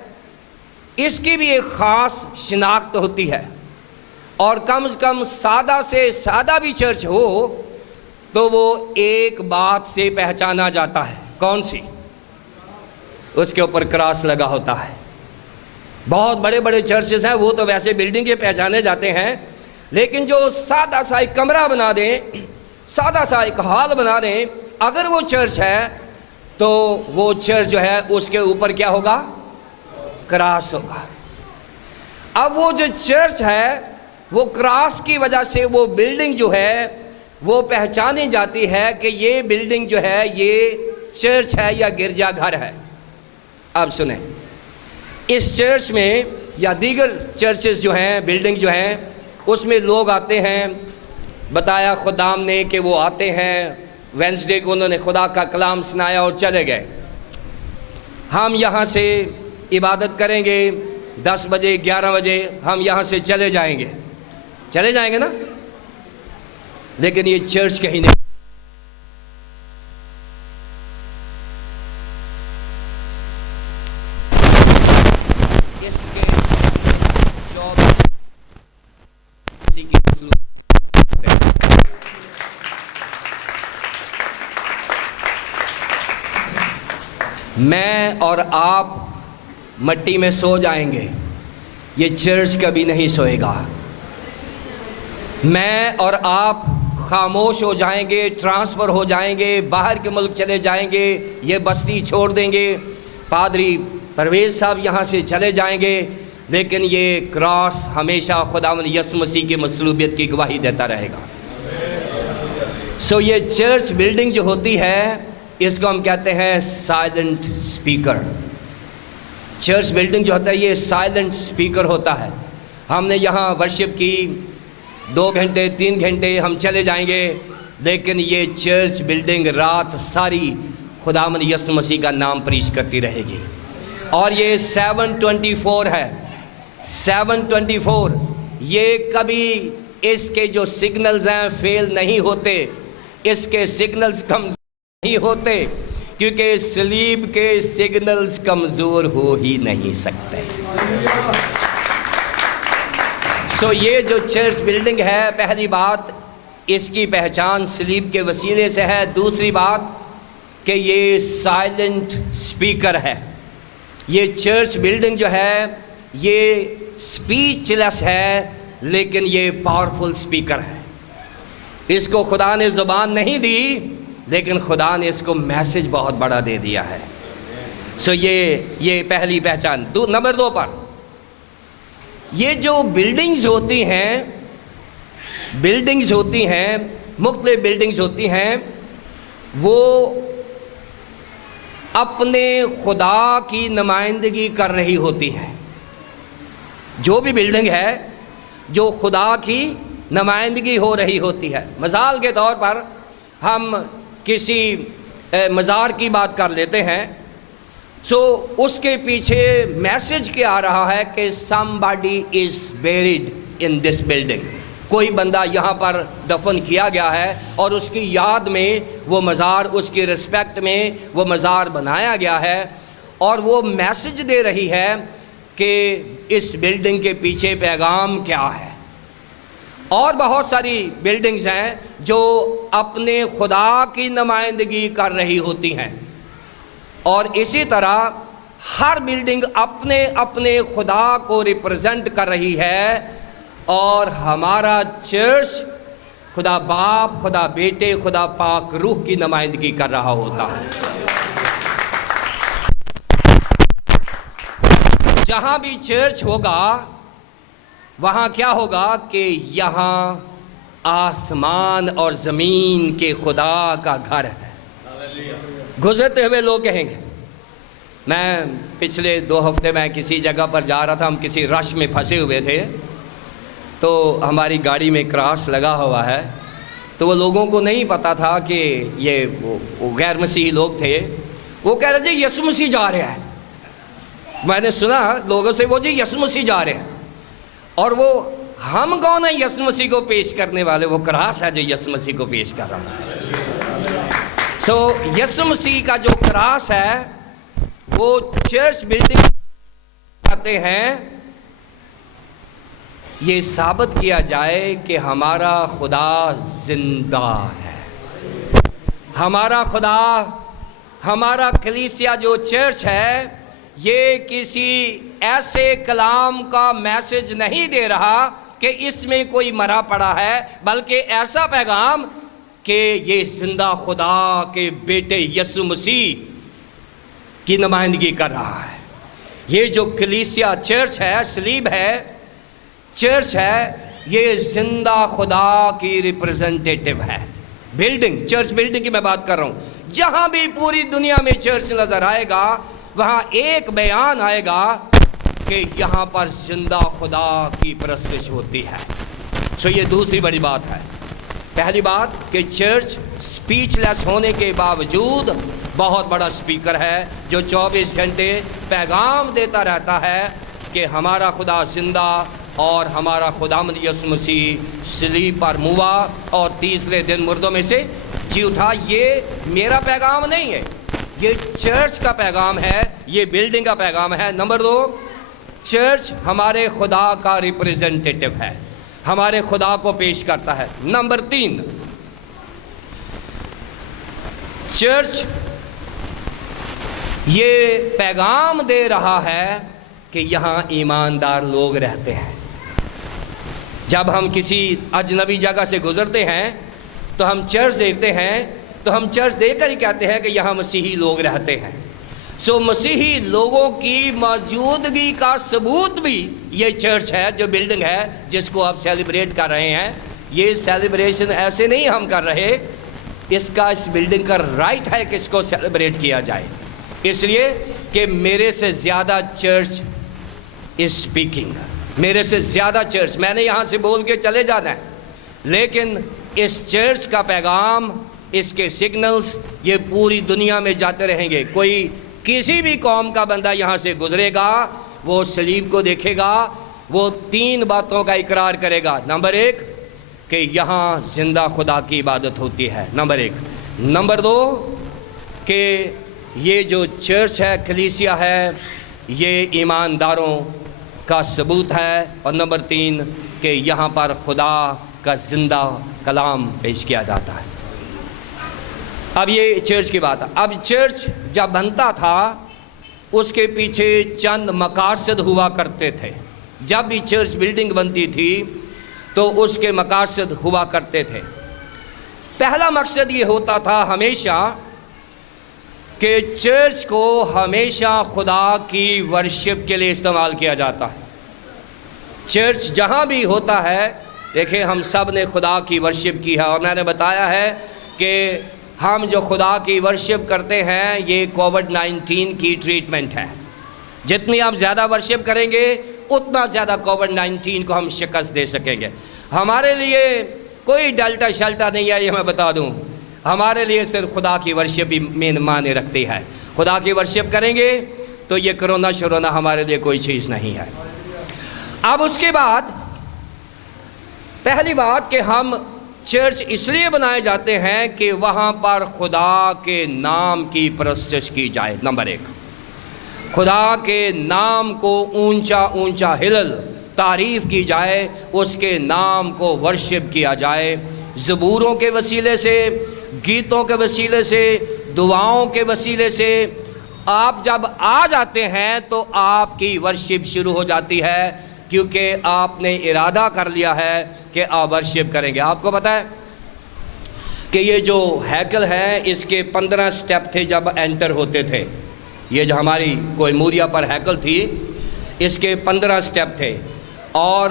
اس کی بھی ایک خاص شناخت ہوتی ہے, اور کم از کم سادہ سے سادہ بھی چرچ ہو تو وہ ایک بات سے پہچانا جاتا ہے. کون سی؟ اس کے اوپر کراس لگا ہوتا ہے. بہت بڑے بڑے چرچز ہیں وہ تو ویسے بلڈنگ کے پہچانے جاتے ہیں, لیکن جو سادہ سا ایک کمرہ بنا دیں, سادہ سا ایک ہال بنا دیں, اگر وہ چرچ ہے تو وہ چرچ جو ہے اس کے اوپر کیا ہوگا؟ کراس ہوگا. اب وہ جو چرچ ہے وہ کراس کی وجہ سے وہ بلڈنگ جو ہے وہ پہچانی جاتی ہے کہ یہ بلڈنگ جو ہے یہ چرچ ہے یا گرجا گھر ہے. اب سنیں, اس چرچ میں یا دیگر چرچز جو ہیں, بلڈنگ جو ہیں, اس میں لوگ آتے ہیں. بتایا خدام نے کہ وہ آتے ہیں, وینسڈے کو انہوں نے خدا کا کلام سنایا اور چلے گئے. ہم یہاں سے عبادت کریں گے 10 بجے 11 بجے, ہم یہاں سے چلے جائیں گے نا, لیکن یہ چرچ کہیں نہیں. اس کے میں اور آپ مٹی میں سو جائیں گے, یہ چرچ کبھی نہیں سوئے گا. میں اور آپ خاموش ہو جائیں گے, ٹرانسفر ہو جائیں گے, باہر کے ملک چلے جائیں گے, یہ بستی چھوڑ دیں گے, پادری پرویز صاحب یہاں سے چلے جائیں گے, لیکن یہ کراس ہمیشہ خداوند یسوع مسیح کی مصلوبیت کی گواہی دیتا رہے گا. یہ چرچ بلڈنگ جو ہوتی ہے اس کو ہم کہتے ہیں سائلنٹ سپیکر. چرچ بلڈنگ جو ہوتا ہے یہ سائلنٹ سپیکر ہوتا ہے. ہم نے یہاں ورشپ کی 2 گھنٹے 3 گھنٹے ہم چلے جائیں گے, لیکن یہ چرچ بلڈنگ رات ساری خداوند یسوع مسیح کا نام پریش کرتی رہے گی. اور یہ 724 ہے, 724. یہ کبھی اس کے جو سگنلز ہیں فیل نہیں ہوتے, اس کے سگنلز کمزور نہیں ہوتے, کیونکہ صلیب کے سگنلز کمزور ہو ہی نہیں سکتے. یہ جو چرچ بلڈنگ ہے, پہلی بات اس کی پہچان صلیب کے وسیلے سے ہے. دوسری بات کہ یہ سائلنٹ سپیکر ہے. یہ چرچ بلڈنگ جو ہے یہ سپیچ لیس ہے, لیکن یہ پاورفل سپیکر ہے. اس کو خدا نے زبان نہیں دی, لیکن خدا نے اس کو میسج بہت بڑا دے دیا ہے. یہ پہلی پہچان. نمبر 2 پر یہ جو بلڈنگز ہوتی ہیں, مختلف بلڈنگز ہوتی ہیں, وہ اپنے خدا کی نمائندگی کر رہی ہوتی ہیں. جو بھی بلڈنگ ہے جو خدا کی نمائندگی ہو رہی ہوتی ہے. مثال کے طور پر ہم کسی مزار کی بات کر لیتے ہیں, اس کے پیچھے میسج کیا آ رہا ہے کہ somebody is buried in this building. کوئی بندہ یہاں پر دفن کیا گیا ہے اور اس کی یاد میں وہ مزار, اس کی رسپیکٹ میں وہ مزار بنایا گیا ہے, اور وہ میسج دے رہی ہے کہ اس بلڈنگ کے پیچھے پیغام کیا ہے. اور بہت ساری بلڈنگز ہیں جو اپنے خدا کی نمائندگی کر رہی ہوتی ہیں, اور اسی طرح ہر بلڈنگ اپنے اپنے خدا کو ریپرزینٹ کر رہی ہے. اور ہمارا چرچ خدا باپ, خدا بیٹے, خدا پاک روح کی نمائندگی کر رہا ہوتا ہے. جہاں بھی چرچ ہوگا وہاں کیا ہوگا کہ یہاں آسمان اور زمین کے خدا کا گھر ہے۔ گزرتے ہوئے لوگ کہیں گے، میں پچھلے 2 ہفتے میں کسی جگہ پر جا رہا تھا، ہم کسی رش میں پھنسے ہوئے تھے، تو ہماری گاڑی میں کراس لگا ہوا ہے، تو وہ لوگوں کو نہیں پتا تھا کہ یہ وہ غیر مسیحی لوگ تھے، وہ کہہ رہے تھے یسوع مسیح جا رہا ہے۔ میں نے سنا لوگوں سے، وہ جی یسوع مسیح جا رہے ہیں، اور وہ ہم کون ہیں یسوع مسیح کو پیش کرنے والے؟ وہ کراس ہے جو یسوع مسیح کو پیش کر رہا ہے۔ یسوع مسیح کا جو کراس ہے وہ چرچ بلڈنگ آتے ہیں، یہ ثابت کیا جائے کہ ہمارا خدا زندہ ہے، ہمارا خدا، ہمارا کلیسیا جو چرچ ہے، یہ کسی ایسے کلام کا میسج نہیں دے رہا کہ اس میں کوئی مرا پڑا ہے، بلکہ ایسا پیغام کہ یہ زندہ خدا کے بیٹے یسوع مسیح کی نمائندگی کر رہا ہے۔ یہ جو کلیسیا چرچ ہے، صلیب ہے، چرچ ہے، یہ زندہ خدا کی ریپریزنٹیٹیو ہے۔ بلڈنگ، چرچ بلڈنگ کی میں بات کر رہا ہوں۔ جہاں بھی پوری دنیا میں چرچ نظر آئے گا وہاں ایک بیان آئے گا کہ یہاں پر زندہ خدا کی پرستش ہوتی ہے۔ یہ دوسری بڑی بات ہے۔ پہلی بات کہ چرچ سپیچ لیس ہونے کے باوجود بہت بڑا سپیکر ہے جو 24 گھنٹے پیغام دیتا رہتا ہے کہ ہمارا خدا زندہ اور ہمارا خداوند یسوع مسیح صلیب پر موا اور تیسرے دن مردوں میں سے جی اٹھا۔ یہ میرا پیغام نہیں ہے، یہ چرچ کا پیغام ہے، یہ بلڈنگ کا پیغام ہے۔ نمبر 2، چرچ ہمارے خدا کا ریپریزنٹیٹیو ہے، ہمارے خدا کو پیش کرتا ہے۔ نمبر 3، چرچ یہ پیغام دے رہا ہے کہ یہاں ایماندار لوگ رہتے ہیں۔ جب ہم کسی اجنبی جگہ سے گزرتے ہیں تو ہم چرچ دیکھتے ہیں تو ہم چرچ دیکھ کر ہی کہتے ہیں کہ یہاں مسیحی لوگ رہتے ہیں۔ مسیحی لوگوں کی موجودگی کا ثبوت بھی یہ چرچ ہے جو بلڈنگ ہے جس کو آپ سیلیبریٹ کر رہے ہیں۔ یہ سیلیبریشن ایسے نہیں ہم کر رہے، اس بلڈنگ کا رائٹ ہے کہ اس کو سیلیبریٹ کیا جائے، اس لیے کہ میرے سے زیادہ چرچ از اسپیکنگ، میرے سے زیادہ چرچ، میں نے یہاں سے بول کے چلے جانا ہے، لیکن اس چرچ کا پیغام، اس کے سگنلز یہ پوری دنیا میں جاتے رہیں گے۔ کوئی کسی بھی قوم کا بندہ یہاں سے گزرے گا، وہ صلیب کو دیکھے گا، وہ 3 باتوں کا اقرار کرے گا۔ نمبر 1 کہ یہاں زندہ خدا کی عبادت ہوتی ہے، نمبر 1۔ نمبر 2 کہ یہ جو چرچ ہے، کلیسیا ہے، یہ ایمانداروں کا ثبوت ہے، اور نمبر 3 کہ یہاں پر خدا کا زندہ کلام پیش کیا جاتا ہے۔ اب یہ چرچ کی بات ہے۔ اب چرچ جب بنتا تھا اس کے پیچھے چند مقاصد ہوا کرتے تھے۔ جب بھی چرچ بلڈنگ بنتی تھی تو اس کے مقاصد ہوا کرتے تھے۔ پہلا مقصد یہ ہوتا تھا ہمیشہ کہ چرچ کو ہمیشہ خدا کی ورشپ کے لیے استعمال کیا جاتا ہے۔ چرچ جہاں بھی ہوتا ہے، دیکھیں ہم سب نے خدا کی ورشپ کی ہے، اور میں نے بتایا ہے کہ ہم جو خدا کی ورشپ کرتے ہیں یہ کووڈ-19 کی ٹریٹمنٹ ہے۔ جتنی آپ زیادہ ورشپ کریں گے اتنا زیادہ کووڈ-19 کو ہم شکست دے سکیں گے۔ ہمارے لیے کوئی ڈلٹا شلٹا نہیں ہے، یہ میں بتا دوں، ہمارے لیے صرف خدا کی ورشپ ہی مین معنی رکھتی ہے۔ خدا کی ورشپ کریں گے تو یہ کرونا شرونا ہمارے لیے کوئی چیز نہیں ہے۔ اب اس کے بعد پہلی بات کہ ہم چرچ اس لیے بنائے جاتے ہیں کہ وہاں پر خدا کے نام کی پرستش کی جائے۔ نمبر 1، خدا کے نام کو اونچا اونچا ہلل تعریف کی جائے، اس کے نام کو ورشپ کیا جائے، زبوروں کے وسیلے سے، گیتوں کے وسیلے سے، دعاؤں کے وسیلے سے۔ آپ جب آ جاتے ہیں تو آپ کی ورشپ شروع ہو جاتی ہے، کیونکہ آپ نے ارادہ کر لیا ہے کہ آپ ورشپ کریں گے۔ آپ کو پتہ ہے کہ یہ جو ہیکل ہے اس کے 15 سٹیپ تھے جب انٹر ہوتے تھے۔ یہ جو ہماری کوئی موریا پر ہیکل تھی، اس کے 15 سٹیپ تھے، اور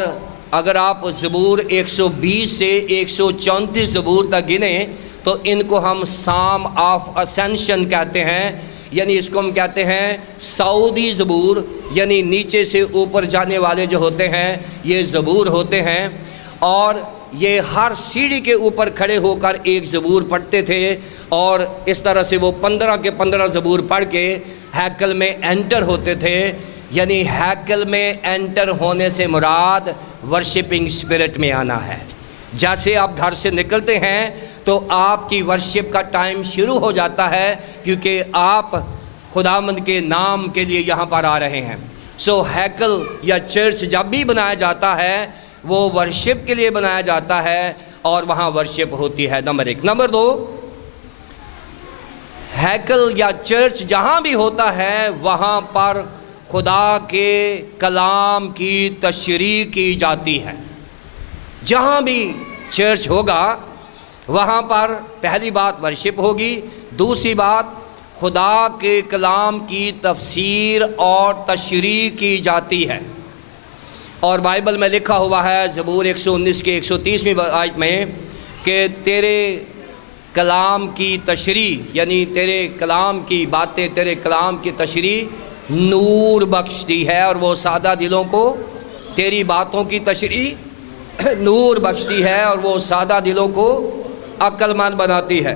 اگر آپ زبور 120 سے 134 زبور تک گنیں تو ان کو ہم سام آف اسینشن کہتے ہیں، یعنی اس کو ہم کہتے ہیں سعودی زبور، یعنی نیچے سے اوپر جانے والے جو ہوتے ہیں یہ زبور ہوتے ہیں، اور یہ ہر سیڑھی کے اوپر کھڑے ہو کر ایک زبور پڑھتے تھے، اور اس طرح سے وہ 15 کے 15 زبور پڑھ کے ہیکل میں انٹر ہوتے تھے۔ یعنی ہیکل میں انٹر ہونے سے مراد ورشپنگ اسپرٹ میں آنا ہے۔ جیسے آپ گھر سے نکلتے ہیں تو آپ کی ورشپ کا ٹائم شروع ہو جاتا ہے، کیونکہ آپ خداوند کے نام کے لیے یہاں پر آ رہے ہیں۔ سو ہیکل یا چرچ جب بھی بنایا جاتا ہے وہ ورشپ کے لیے بنایا جاتا ہے، اور وہاں ورشپ ہوتی ہے، نمبر 1۔ نمبر 2، ہیکل یا چرچ جہاں بھی ہوتا ہے وہاں پر خدا کے کلام کی تشریح کی جاتی ہے۔ جہاں بھی چرچ ہوگا وہاں پر پہلی بات ورشپ ہوگی، دوسری بات خدا کے کلام کی تفسیر اور تشریح کی جاتی ہے۔ اور بائبل میں لکھا ہوا ہے زبور 119 کے 130ویں آیت میں کہ تیرے کلام کی تشریح، یعنی تیرے کلام کی باتیں، تیرے کلام کی تشریح نور بخشتی ہے، اور وہ سادہ دلوں کو، تیری باتوں کی تشریح نور بخشتی ہے اور وہ سادہ دلوں کو عقل مند بناتی ہے۔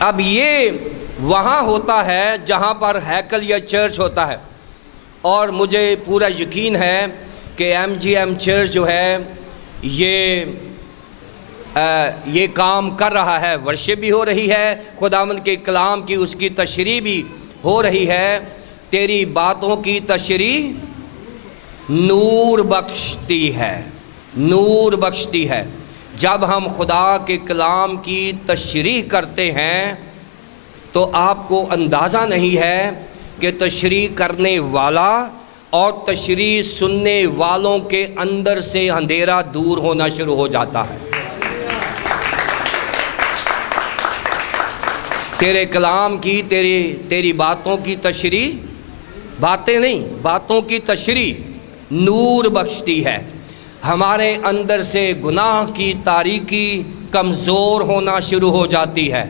اب یہ وہاں ہوتا ہے جہاں پر ہیکل یا چرچ ہوتا ہے، اور مجھے پورا یقین ہے کہ MGM چرچ جو ہے یہ کام کر رہا ہے، ورشپ بھی ہو رہی ہے، خداوند کے کلام کی اس کی تشریح بھی ہو رہی ہے۔ تیری باتوں کی تشریح نور بخشتی ہے، نور بخشتی ہے۔ جب ہم خدا کے کلام کی تشریح کرتے ہیں تو آپ کو اندازہ نہیں ہے کہ تشریح کرنے والا اور تشریح سننے والوں کے اندر سے اندھیرا دور ہونا شروع ہو جاتا ہے۔ تیرے کلام کی، تیری باتوں کی تشریح، باتیں نہیں، باتوں کی تشریح نور بخشتی ہے۔ ہمارے اندر سے گناہ کی تاریکی کمزور ہونا شروع ہو جاتی ہے،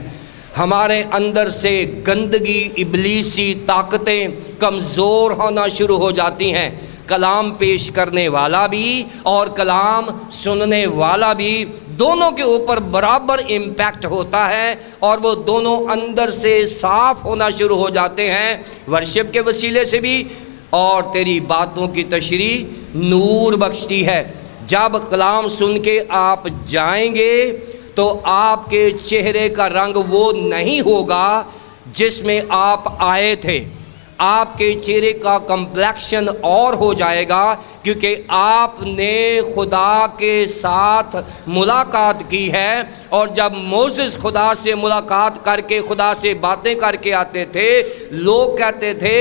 ہمارے اندر سے گندگی ابلیسی طاقتیں کمزور ہونا شروع ہو جاتی ہیں۔ کلام پیش کرنے والا بھی اور کلام سننے والا بھی، دونوں کے اوپر برابر امپیکٹ ہوتا ہے، اور وہ دونوں اندر سے صاف ہونا شروع ہو جاتے ہیں ورشپ کے وسیلے سے بھی، اور تیری باتوں کی تشریح نور بخشتی ہے۔ جب کلام سن کے آپ جائیں گے تو آپ کے چہرے کا رنگ وہ نہیں ہوگا جس میں آپ آئے تھے، آپ کے چہرے کا کمپلیکشن اور ہو جائے گا، کیونکہ آپ نے خدا کے ساتھ ملاقات کی ہے۔ اور جب موسیٰ خدا سے ملاقات کر کے، خدا سے باتیں کر کے آتے تھے، لوگ کہتے تھے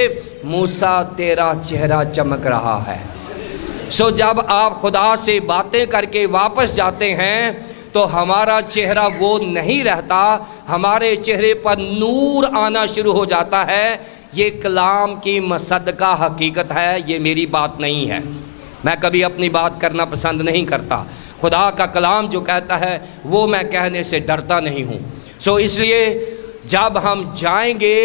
موسیٰ تیرا چہرہ چمک رہا ہے۔ جب آپ خدا سے باتیں کر کے واپس جاتے ہیں تو ہمارا چہرہ وہ نہیں رہتا، ہمارے چہرے پر نور آنا شروع ہو جاتا ہے۔ یہ کلام کی مصدقہ حقیقت ہے، یہ میری بات نہیں ہے، میں کبھی اپنی بات کرنا پسند نہیں کرتا۔ خدا کا کلام جو کہتا ہے وہ میں کہنے سے ڈرتا نہیں ہوں۔ اس لیے جب ہم جائیں گے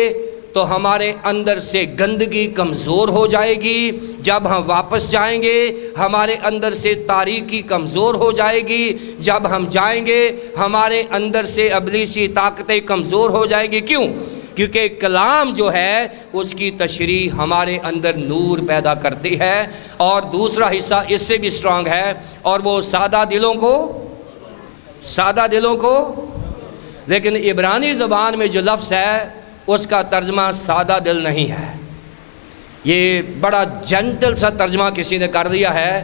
تو ہمارے اندر سے گندگی کمزور ہو جائے گی، جب ہم واپس جائیں گے ہمارے اندر سے تاریکی کمزور ہو جائے گی، جب ہم جائیں گے ہمارے اندر سے ابلیسی طاقتیں کمزور ہو جائے گی۔ کیوں؟ کیونکہ کلام جو ہے اس کی تشریح ہمارے اندر نور پیدا کرتی ہے۔ اور دوسرا حصہ اس سے بھی سٹرانگ ہے، اور وہ سادہ دلوں کو، لیکن عبرانی زبان میں جو لفظ ہے اس کا ترجمہ سادہ دل نہیں ہے، یہ بڑا جنٹل سا ترجمہ کسی نے کر دیا ہے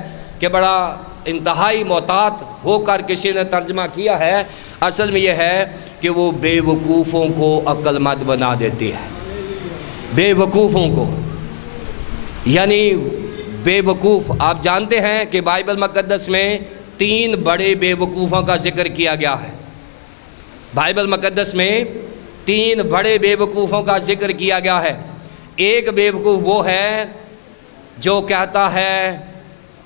کہ بڑا انتہائی محتاط ہو کر کسی نے ترجمہ کیا ہے۔ اصل میں یہ ہے کہ وہ بے وقوفوں کو عقل مند بنا دیتی ہے، بے وقوفوں کو، یعنی بے وقوف۔ آپ جانتے ہیں کہ بائبل مقدس میں 3 بڑے بے وقوفوں کا ذکر کیا گیا ہے، بائبل مقدس میں 3 بڑے بے وقوفوں کا ذکر کیا گیا ہے۔ ایک بیوقوف وہ ہے جو کہتا ہے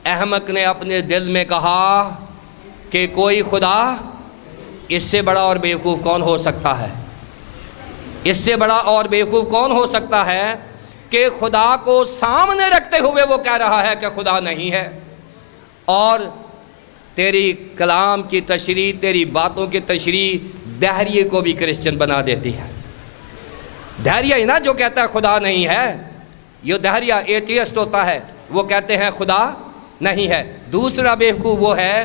احمق نے اپنے دل میں کہا کہ کوئی خدا، اس سے بڑا اور بیوقوف کون ہو سکتا ہے؟ اس سے بڑا اور بیوقوف کون ہو سکتا ہے کہ خدا کو سامنے رکھتے ہوئے وہ کہہ رہا ہے کہ خدا نہیں ہے، اور تیری کلام کی تشریح، تیری باتوں کی تشریح دہریے کو بھی کرسچن بنا دیتی ہے۔ دہریہ ہی نا جو کہتا ہے خدا نہیں ہے، یہ دہریہ ایتھیسٹ ہوتا ہے، وہ کہتے ہیں خدا نہیں ہے۔ دوسرا بیوقوف وہ ہے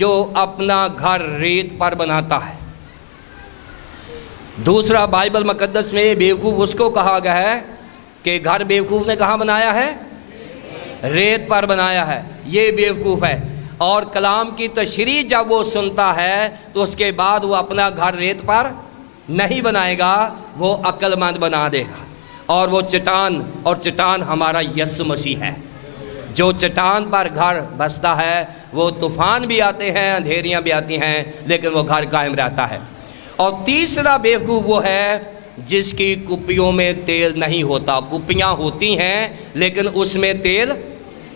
جو اپنا گھر ریت پر بناتا ہے۔ دوسرا بائبل مقدس میں بیوقوف اس کو کہا گیا ہے کہ گھر بیوقوف نے کہاں بنایا ہے؟ ریت پر بنایا ہے، یہ بیوقوف ہے۔ اور کلام کی تشریح جب وہ سنتا ہے تو اس کے بعد وہ اپنا گھر ریت پر نہیں بنائے گا، وہ عقل مند بنا دے گا، اور وہ چٹان، اور چٹان ہمارا یسوع مسیح ہے۔ جو چٹان پر گھر بستا ہے وہ طوفان بھی آتے ہیں، اندھیریاں بھی آتی ہیں، لیکن وہ گھر قائم رہتا ہے۔ اور تیسرا بیوقوف وہ ہے جس کی کپیوں میں تیل نہیں ہوتا۔ کپیاں ہوتی ہیں لیکن اس میں تیل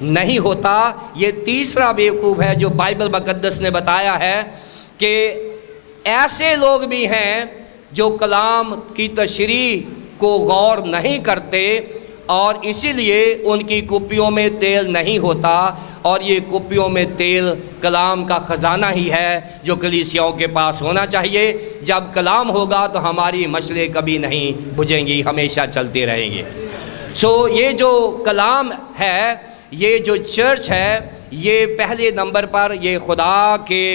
نہیں ہوتا۔ یہ تیسرا بیوقوف ہے جو بائبل مقدس نے بتایا ہے کہ ایسے لوگ بھی ہیں جو کلام کی تشریح کو غور نہیں کرتے، اور اسی لیے ان کی کپیوں میں تیل نہیں ہوتا، اور یہ کپیوں میں تیل کلام کا خزانہ ہی ہے جو کلیسیاؤں کے پاس ہونا چاہیے۔ جب کلام ہوگا تو ہماری مشعلیں کبھی نہیں بجھیں گی، ہمیشہ چلتے رہیں گے۔ یہ جو کلام ہے، یہ جو چرچ ہے، یہ پہلے نمبر پر یہ خدا کے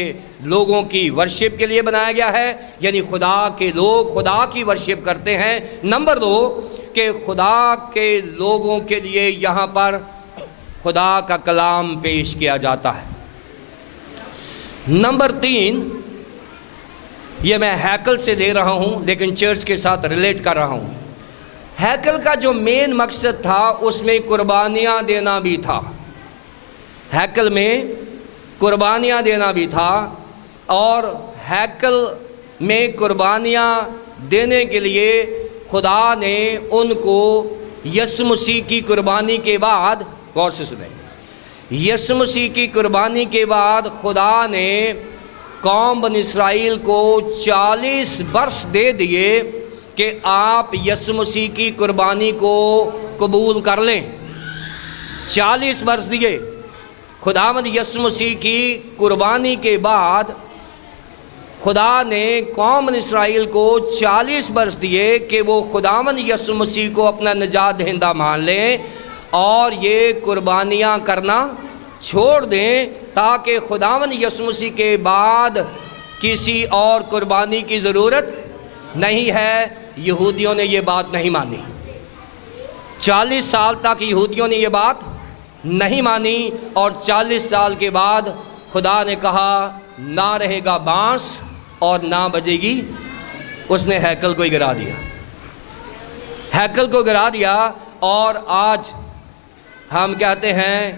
لوگوں کی ورشپ کے لیے بنایا گیا ہے، یعنی خدا کے لوگ خدا کی ورشپ کرتے ہیں۔ نمبر 2 کہ خدا کے لوگوں کے لیے یہاں پر خدا کا کلام پیش کیا جاتا ہے۔ نمبر 3، یہ میں ہیکل سے لے رہا ہوں لیکن چرچ کے ساتھ ریلیٹ کر رہا ہوں۔ ہیکل کا جو مین مقصد تھا اس میں قربانیاں دینا بھی تھا، ہیکل میں قربانیاں دینا بھی تھا، اور ہیکل میں قربانیاں دینے کے لیے خدا نے ان کو یسوع مسیح کی قربانی کے بعد، غور سے سنیں، یسوع مسیح کی قربانی کے بعد خدا نے قوم بنی اسرائیل کو 40 برس دے دیے کہ آپ یسوع مسیح کی قربانی کو قبول کر لیں۔ 40 برس دیے۔ خداوند یسوع مسیح کی قربانی کے بعد خدا نے قوم اسرائیل کو 40 برس دیے کہ وہ خداوند یسوع مسیح کو اپنا نجات دہندہ مان لیں اور یہ قربانیاں کرنا چھوڑ دیں، تاکہ خداوند یسوع مسیح کے بعد کسی اور قربانی کی ضرورت نہیں ہے۔ یہودیوں نے یہ بات نہیں مانی، 40 سال تک یہودیوں نے یہ بات نہیں مانی، اور 40 سال کے بعد خدا نے کہا نہ رہے گا بانس اور نہ بجے گی۔ اس نے ہیکل کو گرا دیا، ہیکل کو گرا دیا۔ اور آج ہم کہتے ہیں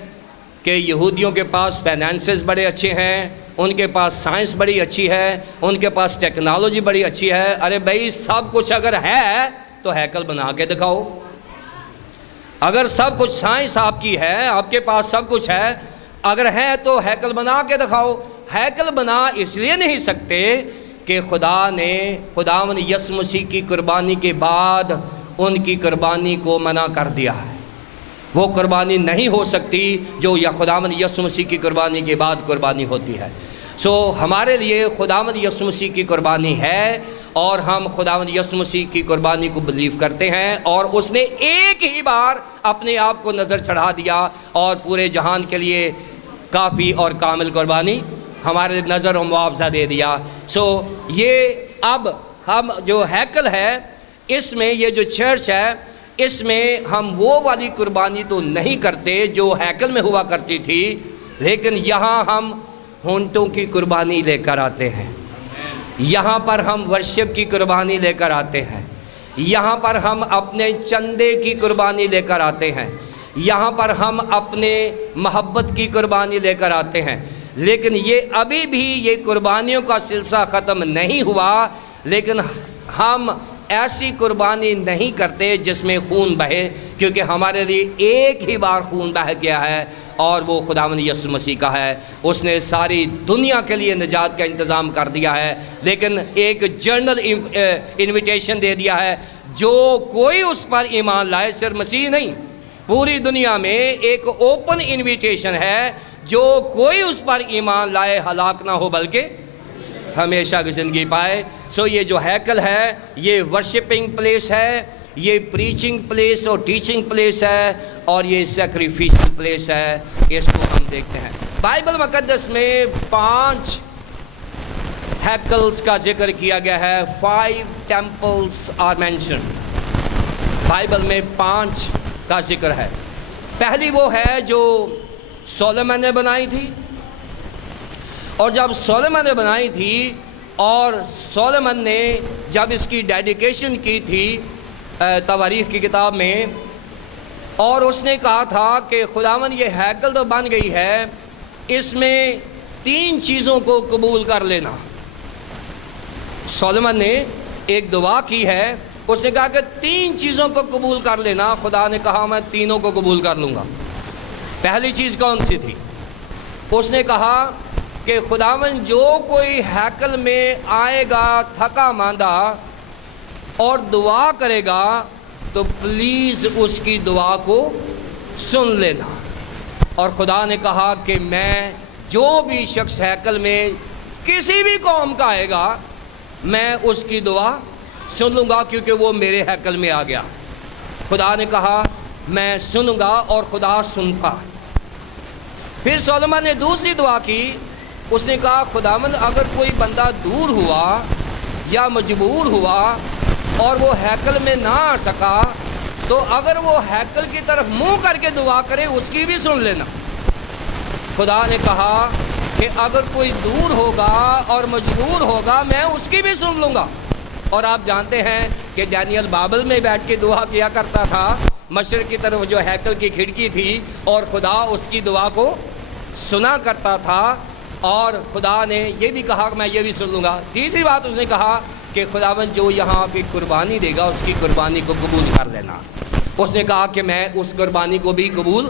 کہ یہودیوں کے پاس فائنینسز بڑے اچھے ہیں، ان کے پاس سائنس بڑی اچھی ہے، ان کے پاس ٹیکنالوجی بڑی اچھی ہے۔ ارے بھائی، سب کچھ اگر ہے تو ہیکل بنا کے دکھاؤ۔ اگر سب کچھ سائنس آپ کی ہے، آپ کے پاس سب کچھ ہے، اگر ہے تو ہیکل بنا کے دکھاؤ۔ ہیکل بنا اس لیے نہیں سکتے کہ خدا نے خداوند یسوع مسیح کی قربانی کے بعد ان کی قربانی کو منع کر دیا ہے۔ وہ قربانی نہیں ہو سکتی جو یا خداوند یسوع مسیح کی قربانی کے بعد قربانی ہوتی ہے۔ ہمارے لیے خداوند یسوع مسیح کی قربانی ہے، اور ہم خداوند یسوع مسیح کی قربانی کو بلیو کرتے ہیں، اور اس نے ایک ہی بار اپنے آپ کو نظر چڑھا دیا اور پورے جہان کے لیے کافی اور کامل قربانی ہمارے نظر و معاوضہ دے دیا۔ یہ اب ہم جو ہیکل ہے، اس میں یہ جو چرچ ہے، اس میں ہم وہ والی قربانی تو نہیں کرتے جو ہیکل میں ہوا کرتی تھی، لیکن یہاں ہم ہونٹوں کی قربانی لے کر آتے ہیں، یہاں پر ہم ورشپ کی قربانی لے کر آتے ہیں، یہاں پر ہم اپنے چندے کی قربانی لے کر آتے ہیں، یہاں پر ہم اپنے محبت کی قربانی لے کر آتے ہیں۔ لیکن یہ ابھی بھی یہ قربانیوں کا سلسلہ ختم نہیں ہوا، لیکن ہم ایسی قربانی نہیں کرتے جس میں خون بہے، کیونکہ ہمارے لیے ایک ہی بار خون بہہ گیا ہے اور وہ خداوند یسوع مسیح کا ہے۔ اس نے ساری دنیا کے لیے نجات کا انتظام کر دیا ہے، لیکن ایک جنرل انویٹیشن دے دیا ہے، جو کوئی اس پر ایمان لائے، صرف مسیح نہیں، پوری دنیا میں ایک اوپن انویٹیشن ہے، جو کوئی اس پر ایمان لائے ہلاک نہ ہو بلکہ ہمیشہ کی زندگی پائے۔ سو یہ جو ہیکل ہے یہ ورشپنگ پلیس ہے، یہ پریچنگ پلیس اور ٹیچنگ پلیس ہے، اور یہ سیکریفیشل پلیس ہے۔ اس کو ہم دیکھتے ہیں بائبل مقدس میں 5 ہیکلز کا ذکر کیا گیا ہے۔ 5 ٹیمپلز آر مینشنڈ، بائبل میں 5 کا ذکر ہے۔ پہلی وہ ہے جو سولومن نے بنائی تھی، اور جب سولومن نے بنائی تھی اور سولومن نے جب اس کی ڈیڈیکیشن کی تھی تواریخ کی کتاب میں، اور اس نے کہا تھا کہ خداوند یہ ہیکل تو بن گئی ہے، اس میں 3 چیزوں کو قبول کر لینا۔ سولومن نے ایک دعا کی ہے، اس نے کہا کہ 3 چیزوں کو قبول کر لینا۔ خدا نے کہا میں تینوں کو قبول کر لوں گا۔ پہلی چیز کون سی تھی؟ اس نے کہا کہ خداوند جو کوئی ہیکل میں آئے گا تھکا ماندہ اور دعا کرے گا تو پلیز اس کی دعا کو سن لینا۔ اور خدا نے کہا کہ میں جو بھی شخص ہیکل میں کسی بھی قوم کا آئے گا میں اس کی دعا سن لوں گا، کیونکہ وہ میرے ہیکل میں آ گیا۔ خدا نے کہا میں سنوں گا، اور خدا سنتا۔ پھر سولومن نے دوسری دعا کی، اس نے کہا خداوند اگر کوئی بندہ دور ہوا یا مجبور ہوا اور وہ ہیکل میں نہ آ سکا، تو اگر وہ ہیکل کی طرف منہ کر کے دعا کرے اس کی بھی سن لینا۔ خدا نے کہا کہ اگر کوئی دور ہوگا اور مجبور ہوگا میں اس کی بھی سن لوں گا۔ اور آپ جانتے ہیں کہ ڈینیل بابل میں بیٹھ کے دعا کیا کرتا تھا، مشرق کی طرف جو ہیکل کی کھڑکی تھی، اور خدا اس کی دعا کو سنا کرتا تھا، اور خدا نے یہ بھی کہا کہ میں یہ بھی سن لوں گا۔ تیسری بات اس نے کہا کہ خداوند جو یہاں پہ قربانی دے گا اس کی قربانی کو قبول کر لینا۔ اس نے کہا کہ میں اس قربانی کو بھی قبول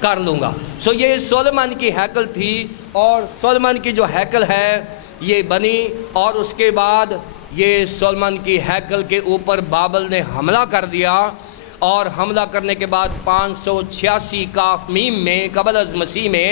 کر لوں گا۔ سو یہ سولومن کی ہیکل تھی، اور سولومن کی جو ہیکل ہے یہ بنی، اور اس کے بعد یہ سولومن کی ہیکل کے اوپر بابل نے حملہ کر دیا، اور حملہ کرنے کے بعد 586 کاف میم میں قبل از مسیح میں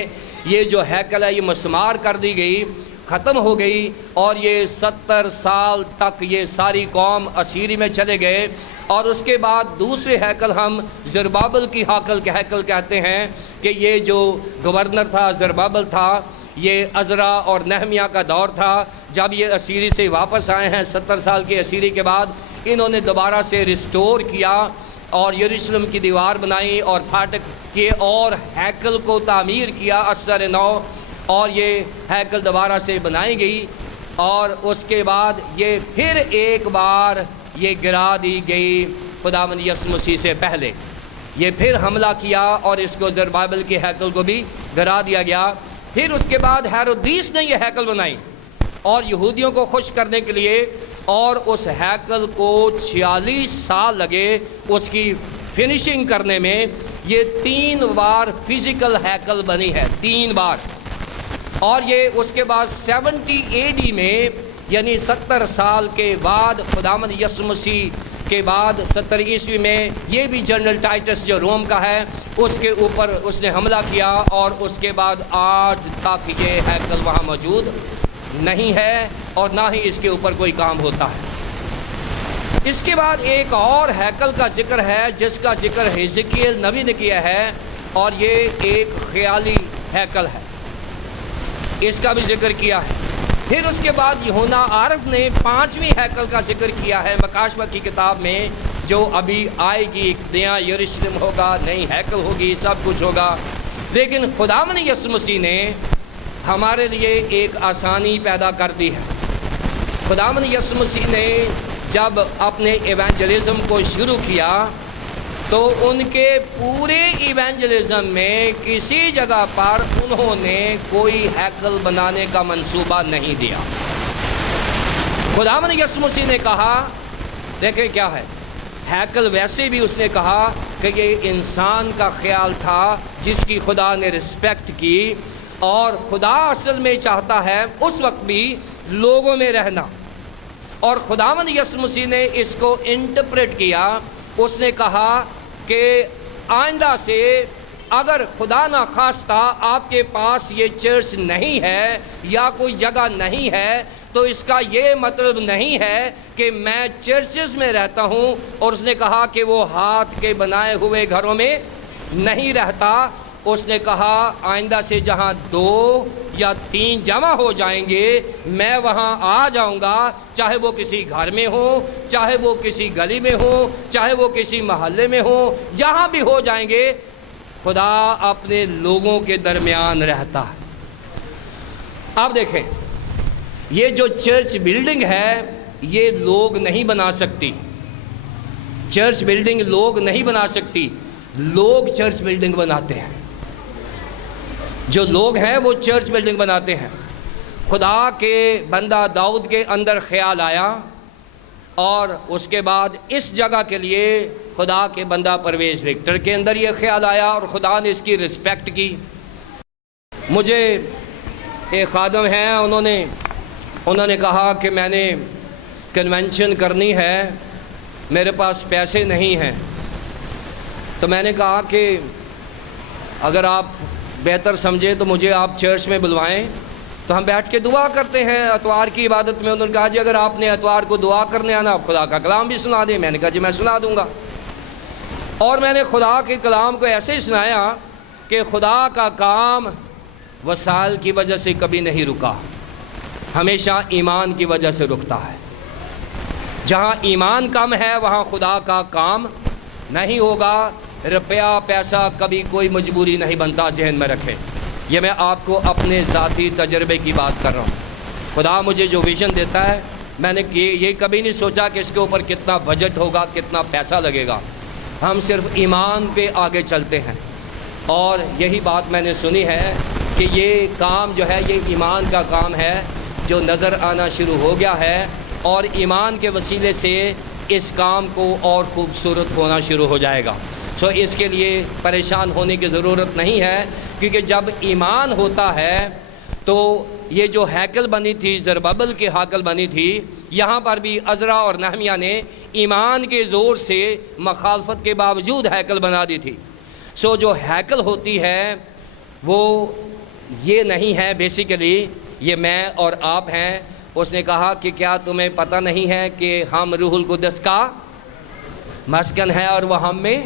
یہ جو ہیکل ہے یہ مسمار کر دی گئی، ختم ہو گئی، اور یہ 70 سال تک یہ ساری قوم اسیری میں چلے گئے۔ اور اس کے بعد دوسرے ہیکل ہم زربابل کی ہیکل کہتے ہیں، کہ یہ جو گورنر تھا زربابل تھا، یہ عزرا اور نہمیہ کا دور تھا، جب یہ اسیری سے واپس آئے ہیں 70 سال کی اسیری کے بعد، انہوں نے دوبارہ سے ریسٹور کیا اور یروشلم کی دیوار بنائی اور پھاٹک کیے اور ہیکل کو تعمیر کیا اثر نو، اور یہ ہیکل دوبارہ سے بنائی گئی، اور اس کے بعد یہ پھر ایک بار یہ گرا دی گئی خداوند یسوع مسیح سے پہلے۔ یہ پھر حملہ کیا اور اس کو زربابل کی ہیکل کو بھی گرا دیا گیا۔ پھر اس کے بعد ہیرودیس نے یہ ہیکل بنائی، اور یہودیوں کو خوش کرنے کے لیے، اور اس ہیکل کو 46 سال لگے اس کی فنشنگ کرنے میں۔ یہ 3 بار فزیکل ہیکل بنی ہے، 3 بار۔ اور یہ اس کے بعد 70 AD میں، یعنی 70 سال کے بعد خداوند یسوع مسیح کے بعد 70 عیسوی میں یہ بھی جنرل ٹائٹس جو روم کا ہے اس کے اوپر اس نے حملہ کیا، اور اس کے بعد آج تک یہ ہیکل وہاں موجود نہیں ہے، اور نہ ہی اس کے اوپر کوئی کام ہوتا ہے۔ اس کے بعد ایک اور ہیکل کا ذکر ہے جس کا ذکر حزقیل نبی نے کیا ہے، اور یہ ایک خیالی ہیکل ہے، اس کا بھی ذکر کیا ہے۔ پھر اس کے بعد یوحنا عارف نے 5ویں ہیکل کا ذکر کیا ہے مکاشفہ کی کتاب میں، جو ابھی آئے گی، ایک نیا یروشلم ہوگا، نئی ہیکل ہوگی، سب کچھ ہوگا۔ لیکن خداوند یسوع مسیح نے ہمارے لیے ایک آسانی پیدا کر دی ہے۔ خداوند یسوع مسیح نے جب اپنے ایوانجلزم کو شروع کیا تو ان کے پورے ایوانجلزم میں کسی جگہ پر انہوں نے کوئی ہیکل بنانے کا منصوبہ نہیں دیا۔ خداوند یسوع مسیح نے کہا دیکھیں کیا ہے، ہیکل ویسے بھی اس نے کہا کہ یہ انسان کا خیال تھا جس کی خدا نے رسپیکٹ کی، اور خدا اصل میں چاہتا ہے اس وقت بھی لوگوں میں رہنا، اور خداوند یسوع مسیح نے اس کو انٹرپریٹ کیا۔ اس نے کہا کہ آئندہ سے اگر خدا نخواستہ آپ کے پاس یہ چرچ نہیں ہے یا کوئی جگہ نہیں ہے، تو اس کا یہ مطلب نہیں ہے کہ میں چرچز میں رہتا ہوں، اور اس نے کہا کہ وہ ہاتھ کے بنائے ہوئے گھروں میں نہیں رہتا۔ اس نے کہا آئندہ سے جہاں 2 یا 3 جمع ہو جائیں گے میں وہاں آ جاؤں گا، چاہے وہ کسی گھر میں ہو، چاہے وہ کسی گلی میں ہو، چاہے وہ کسی محلے میں ہو، جہاں بھی ہو جائیں گے خدا اپنے لوگوں کے درمیان رہتا ہے۔ اب دیکھیں یہ جو چرچ بلڈنگ ہے یہ لوگ نہیں بنا سکتی، چرچ بلڈنگ لوگ نہیں بنا سکتی، لوگ چرچ بلڈنگ بناتے ہیں، جو لوگ ہیں وہ چرچ بلڈنگ بناتے ہیں۔ خدا کے بندہ داؤد کے اندر خیال آیا، اور اس کے بعد اس جگہ کے لیے خدا کے بندہ پرویز وکٹر کے اندر یہ خیال آیا، اور خدا نے اس کی رسپیکٹ کی۔ مجھے ایک خادم ہیں، انہوں نے کہا کہ میں نے کنونشن کرنی ہے، میرے پاس پیسے نہیں ہیں، تو میں نے کہا کہ اگر آپ بہتر سمجھیں تو مجھے آپ چرچ میں بلوائیں، تو ہم بیٹھ کے دعا کرتے ہیں اتوار کی عبادت میں۔ انہوں نے کہا جی اگر آپ نے اتوار کو دعا کرنے آنا آپ خدا کا کلام بھی سنا دیں۔ میں نے کہا جی میں سنا دوں گا، اور میں نے خدا کے کلام کو ایسے ہی سنایا کہ خدا کا کام وسائل کی وجہ سے کبھی نہیں رکا، ہمیشہ ایمان کی وجہ سے رکتا ہے۔ جہاں ایمان کم ہے وہاں خدا کا کام نہیں ہوگا۔ روپیہ پیسہ کبھی کوئی مجبوری نہیں بنتا، ذہن میں رکھیں، یہ میں آپ کو اپنے ذاتی تجربے کی بات کر رہا ہوں۔ خدا مجھے جو ویژن دیتا ہے میں نے یہ کبھی نہیں سوچا کہ اس کے اوپر کتنا بجٹ ہوگا، کتنا پیسہ لگے گا، ہم صرف ایمان پہ آگے چلتے ہیں۔ اور یہی بات میں نے سنی ہے کہ یہ کام جو ہے یہ ایمان کا کام ہے جو نظر آنا شروع ہو گیا ہے، اور ایمان کے وسیلے سے اس کام کو اور خوبصورت ہونا شروع ہو جائے گا۔ اس کے لیے پریشان ہونے کی ضرورت نہیں ہے، کیونکہ جب ایمان ہوتا ہے تو یہ جو ہیکل بنی تھی، زربابل کی ہیکل بنی تھی، یہاں پر بھی عزرا اور نہمیہ نے ایمان کے زور سے مخالفت کے باوجود ہیکل بنا دی تھی۔ جو ہیکل ہوتی ہے وہ یہ نہیں ہے، بیسیکلی یہ میں اور آپ ہیں۔ اس نے کہا کہ کیا تمہیں پتہ نہیں ہے کہ ہم روح القدس کا مسکن ہے اور وہ ہم میں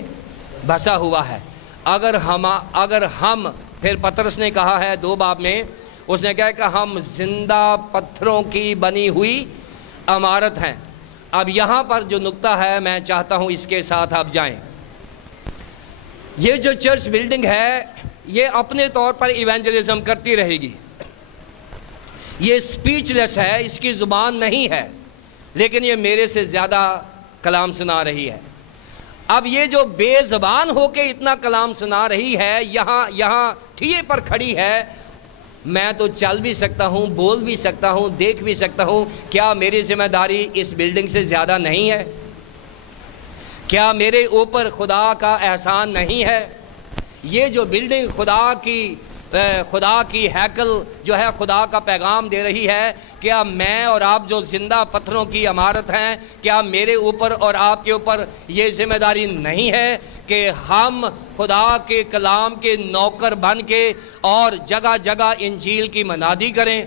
بسا ہوا ہے۔ اگر ہم پھر پطرس نے کہا ہے 2 باب میں، اس نے کہا کہ ہم زندہ پتھروں کی بنی ہوئی عمارت ہیں۔ اب یہاں پر جو نقطہ ہے میں چاہتا ہوں اس کے ساتھ آپ جائیں۔ یہ جو چرچ بلڈنگ ہے یہ اپنے طور پر ایونجلزم کرتی رہے گی، یہ سپیچ لیس ہے، اس کی زبان نہیں ہے، لیکن یہ میرے سے زیادہ کلام سنا رہی ہے۔ اب یہ جو بے زبان ہو کے اتنا کلام سنا رہی ہے، یہاں ٹھیے پر کھڑی ہے، میں تو چل بھی سکتا ہوں، بول بھی سکتا ہوں، دیکھ بھی سکتا ہوں، کیا میری ذمہ داری اس بلڈنگ سے زیادہ نہیں ہے؟ کیا میرے اوپر خدا کا احسان نہیں ہے؟ یہ جو بلڈنگ خدا کی ہیکل جو ہے خدا کا پیغام دے رہی ہے، کیا میں اور آپ جو زندہ پتھروں کی عمارت ہیں، کیا میرے اوپر اور آپ کے اوپر یہ ذمہ داری نہیں ہے کہ ہم خدا کے کلام کے نوکر بن کے اور جگہ جگہ انجیل کی منادی کریں؟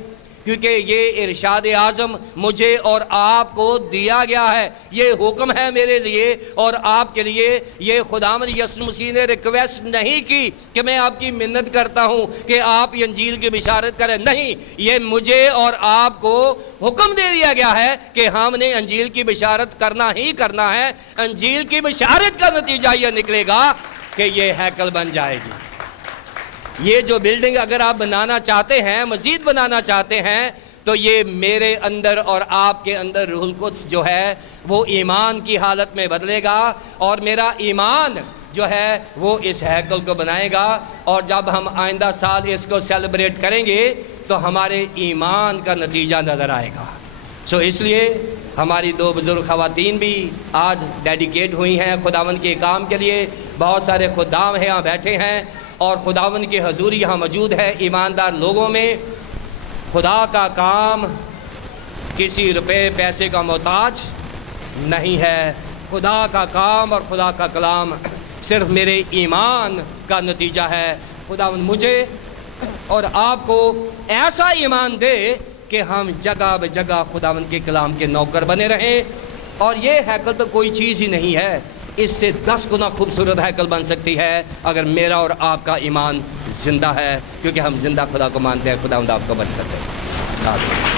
کیونکہ یہ ارشاد اعظم مجھے اور آپ کو دیا گیا ہے، یہ حکم ہے میرے لیے اور آپ کے لیے۔ یہ خداوند یسوع مسیح نے ریکویسٹ نہیں کی کہ میں آپ کی منت کرتا ہوں کہ آپ انجیل کی بشارت کریں، نہیں، یہ مجھے اور آپ کو حکم دے دیا گیا ہے کہ ہم نے انجیل کی بشارت کرنا ہی کرنا ہے۔ انجیل کی بشارت کا نتیجہ یہ نکلے گا کہ یہ ہیکل بن جائے گی۔ یہ جو بلڈنگ اگر آپ بنانا چاہتے ہیں، مزید بنانا چاہتے ہیں، تو یہ میرے اندر اور آپ کے اندر روح القدس جو ہے وہ ایمان کی حالت میں بدلے گا، اور میرا ایمان جو ہے وہ اس ہیکل کو بنائے گا۔ اور جب ہم آئندہ سال اس کو سیلیبریٹ کریں گے تو ہمارے ایمان کا نتیجہ نظر آئے گا۔ سو اس لیے ہماری دو بزرگ خواتین بھی آج ڈیڈیکیٹ ہوئی ہیں خداوند کے کام کے لیے. بہت سارے خدام یہاں بیٹھے ہیں اور خداوند کی حضوری یہاں موجود ہے. ایماندار لوگوں میں خدا کا کام کسی روپے پیسے کا محتاج نہیں ہے. خدا کا کام اور خدا کا کلام صرف میرے ایمان کا نتیجہ ہے. خداوند مجھے اور آپ کو ایسا ایمان دے کہ ہم جگہ بہ جگہ خداوند کے کلام کے نوکر بنے رہیں. اور یہ ہیکل تو کوئی چیز ہی نہیں ہے, اس سے 10 گنا خوبصورت ہیکل بن سکتی ہے اگر میرا اور آپ کا ایمان زندہ ہے, کیونکہ ہم زندہ خدا کو مانتے ہیں. خداوند آپ کو برکت دے. آمین.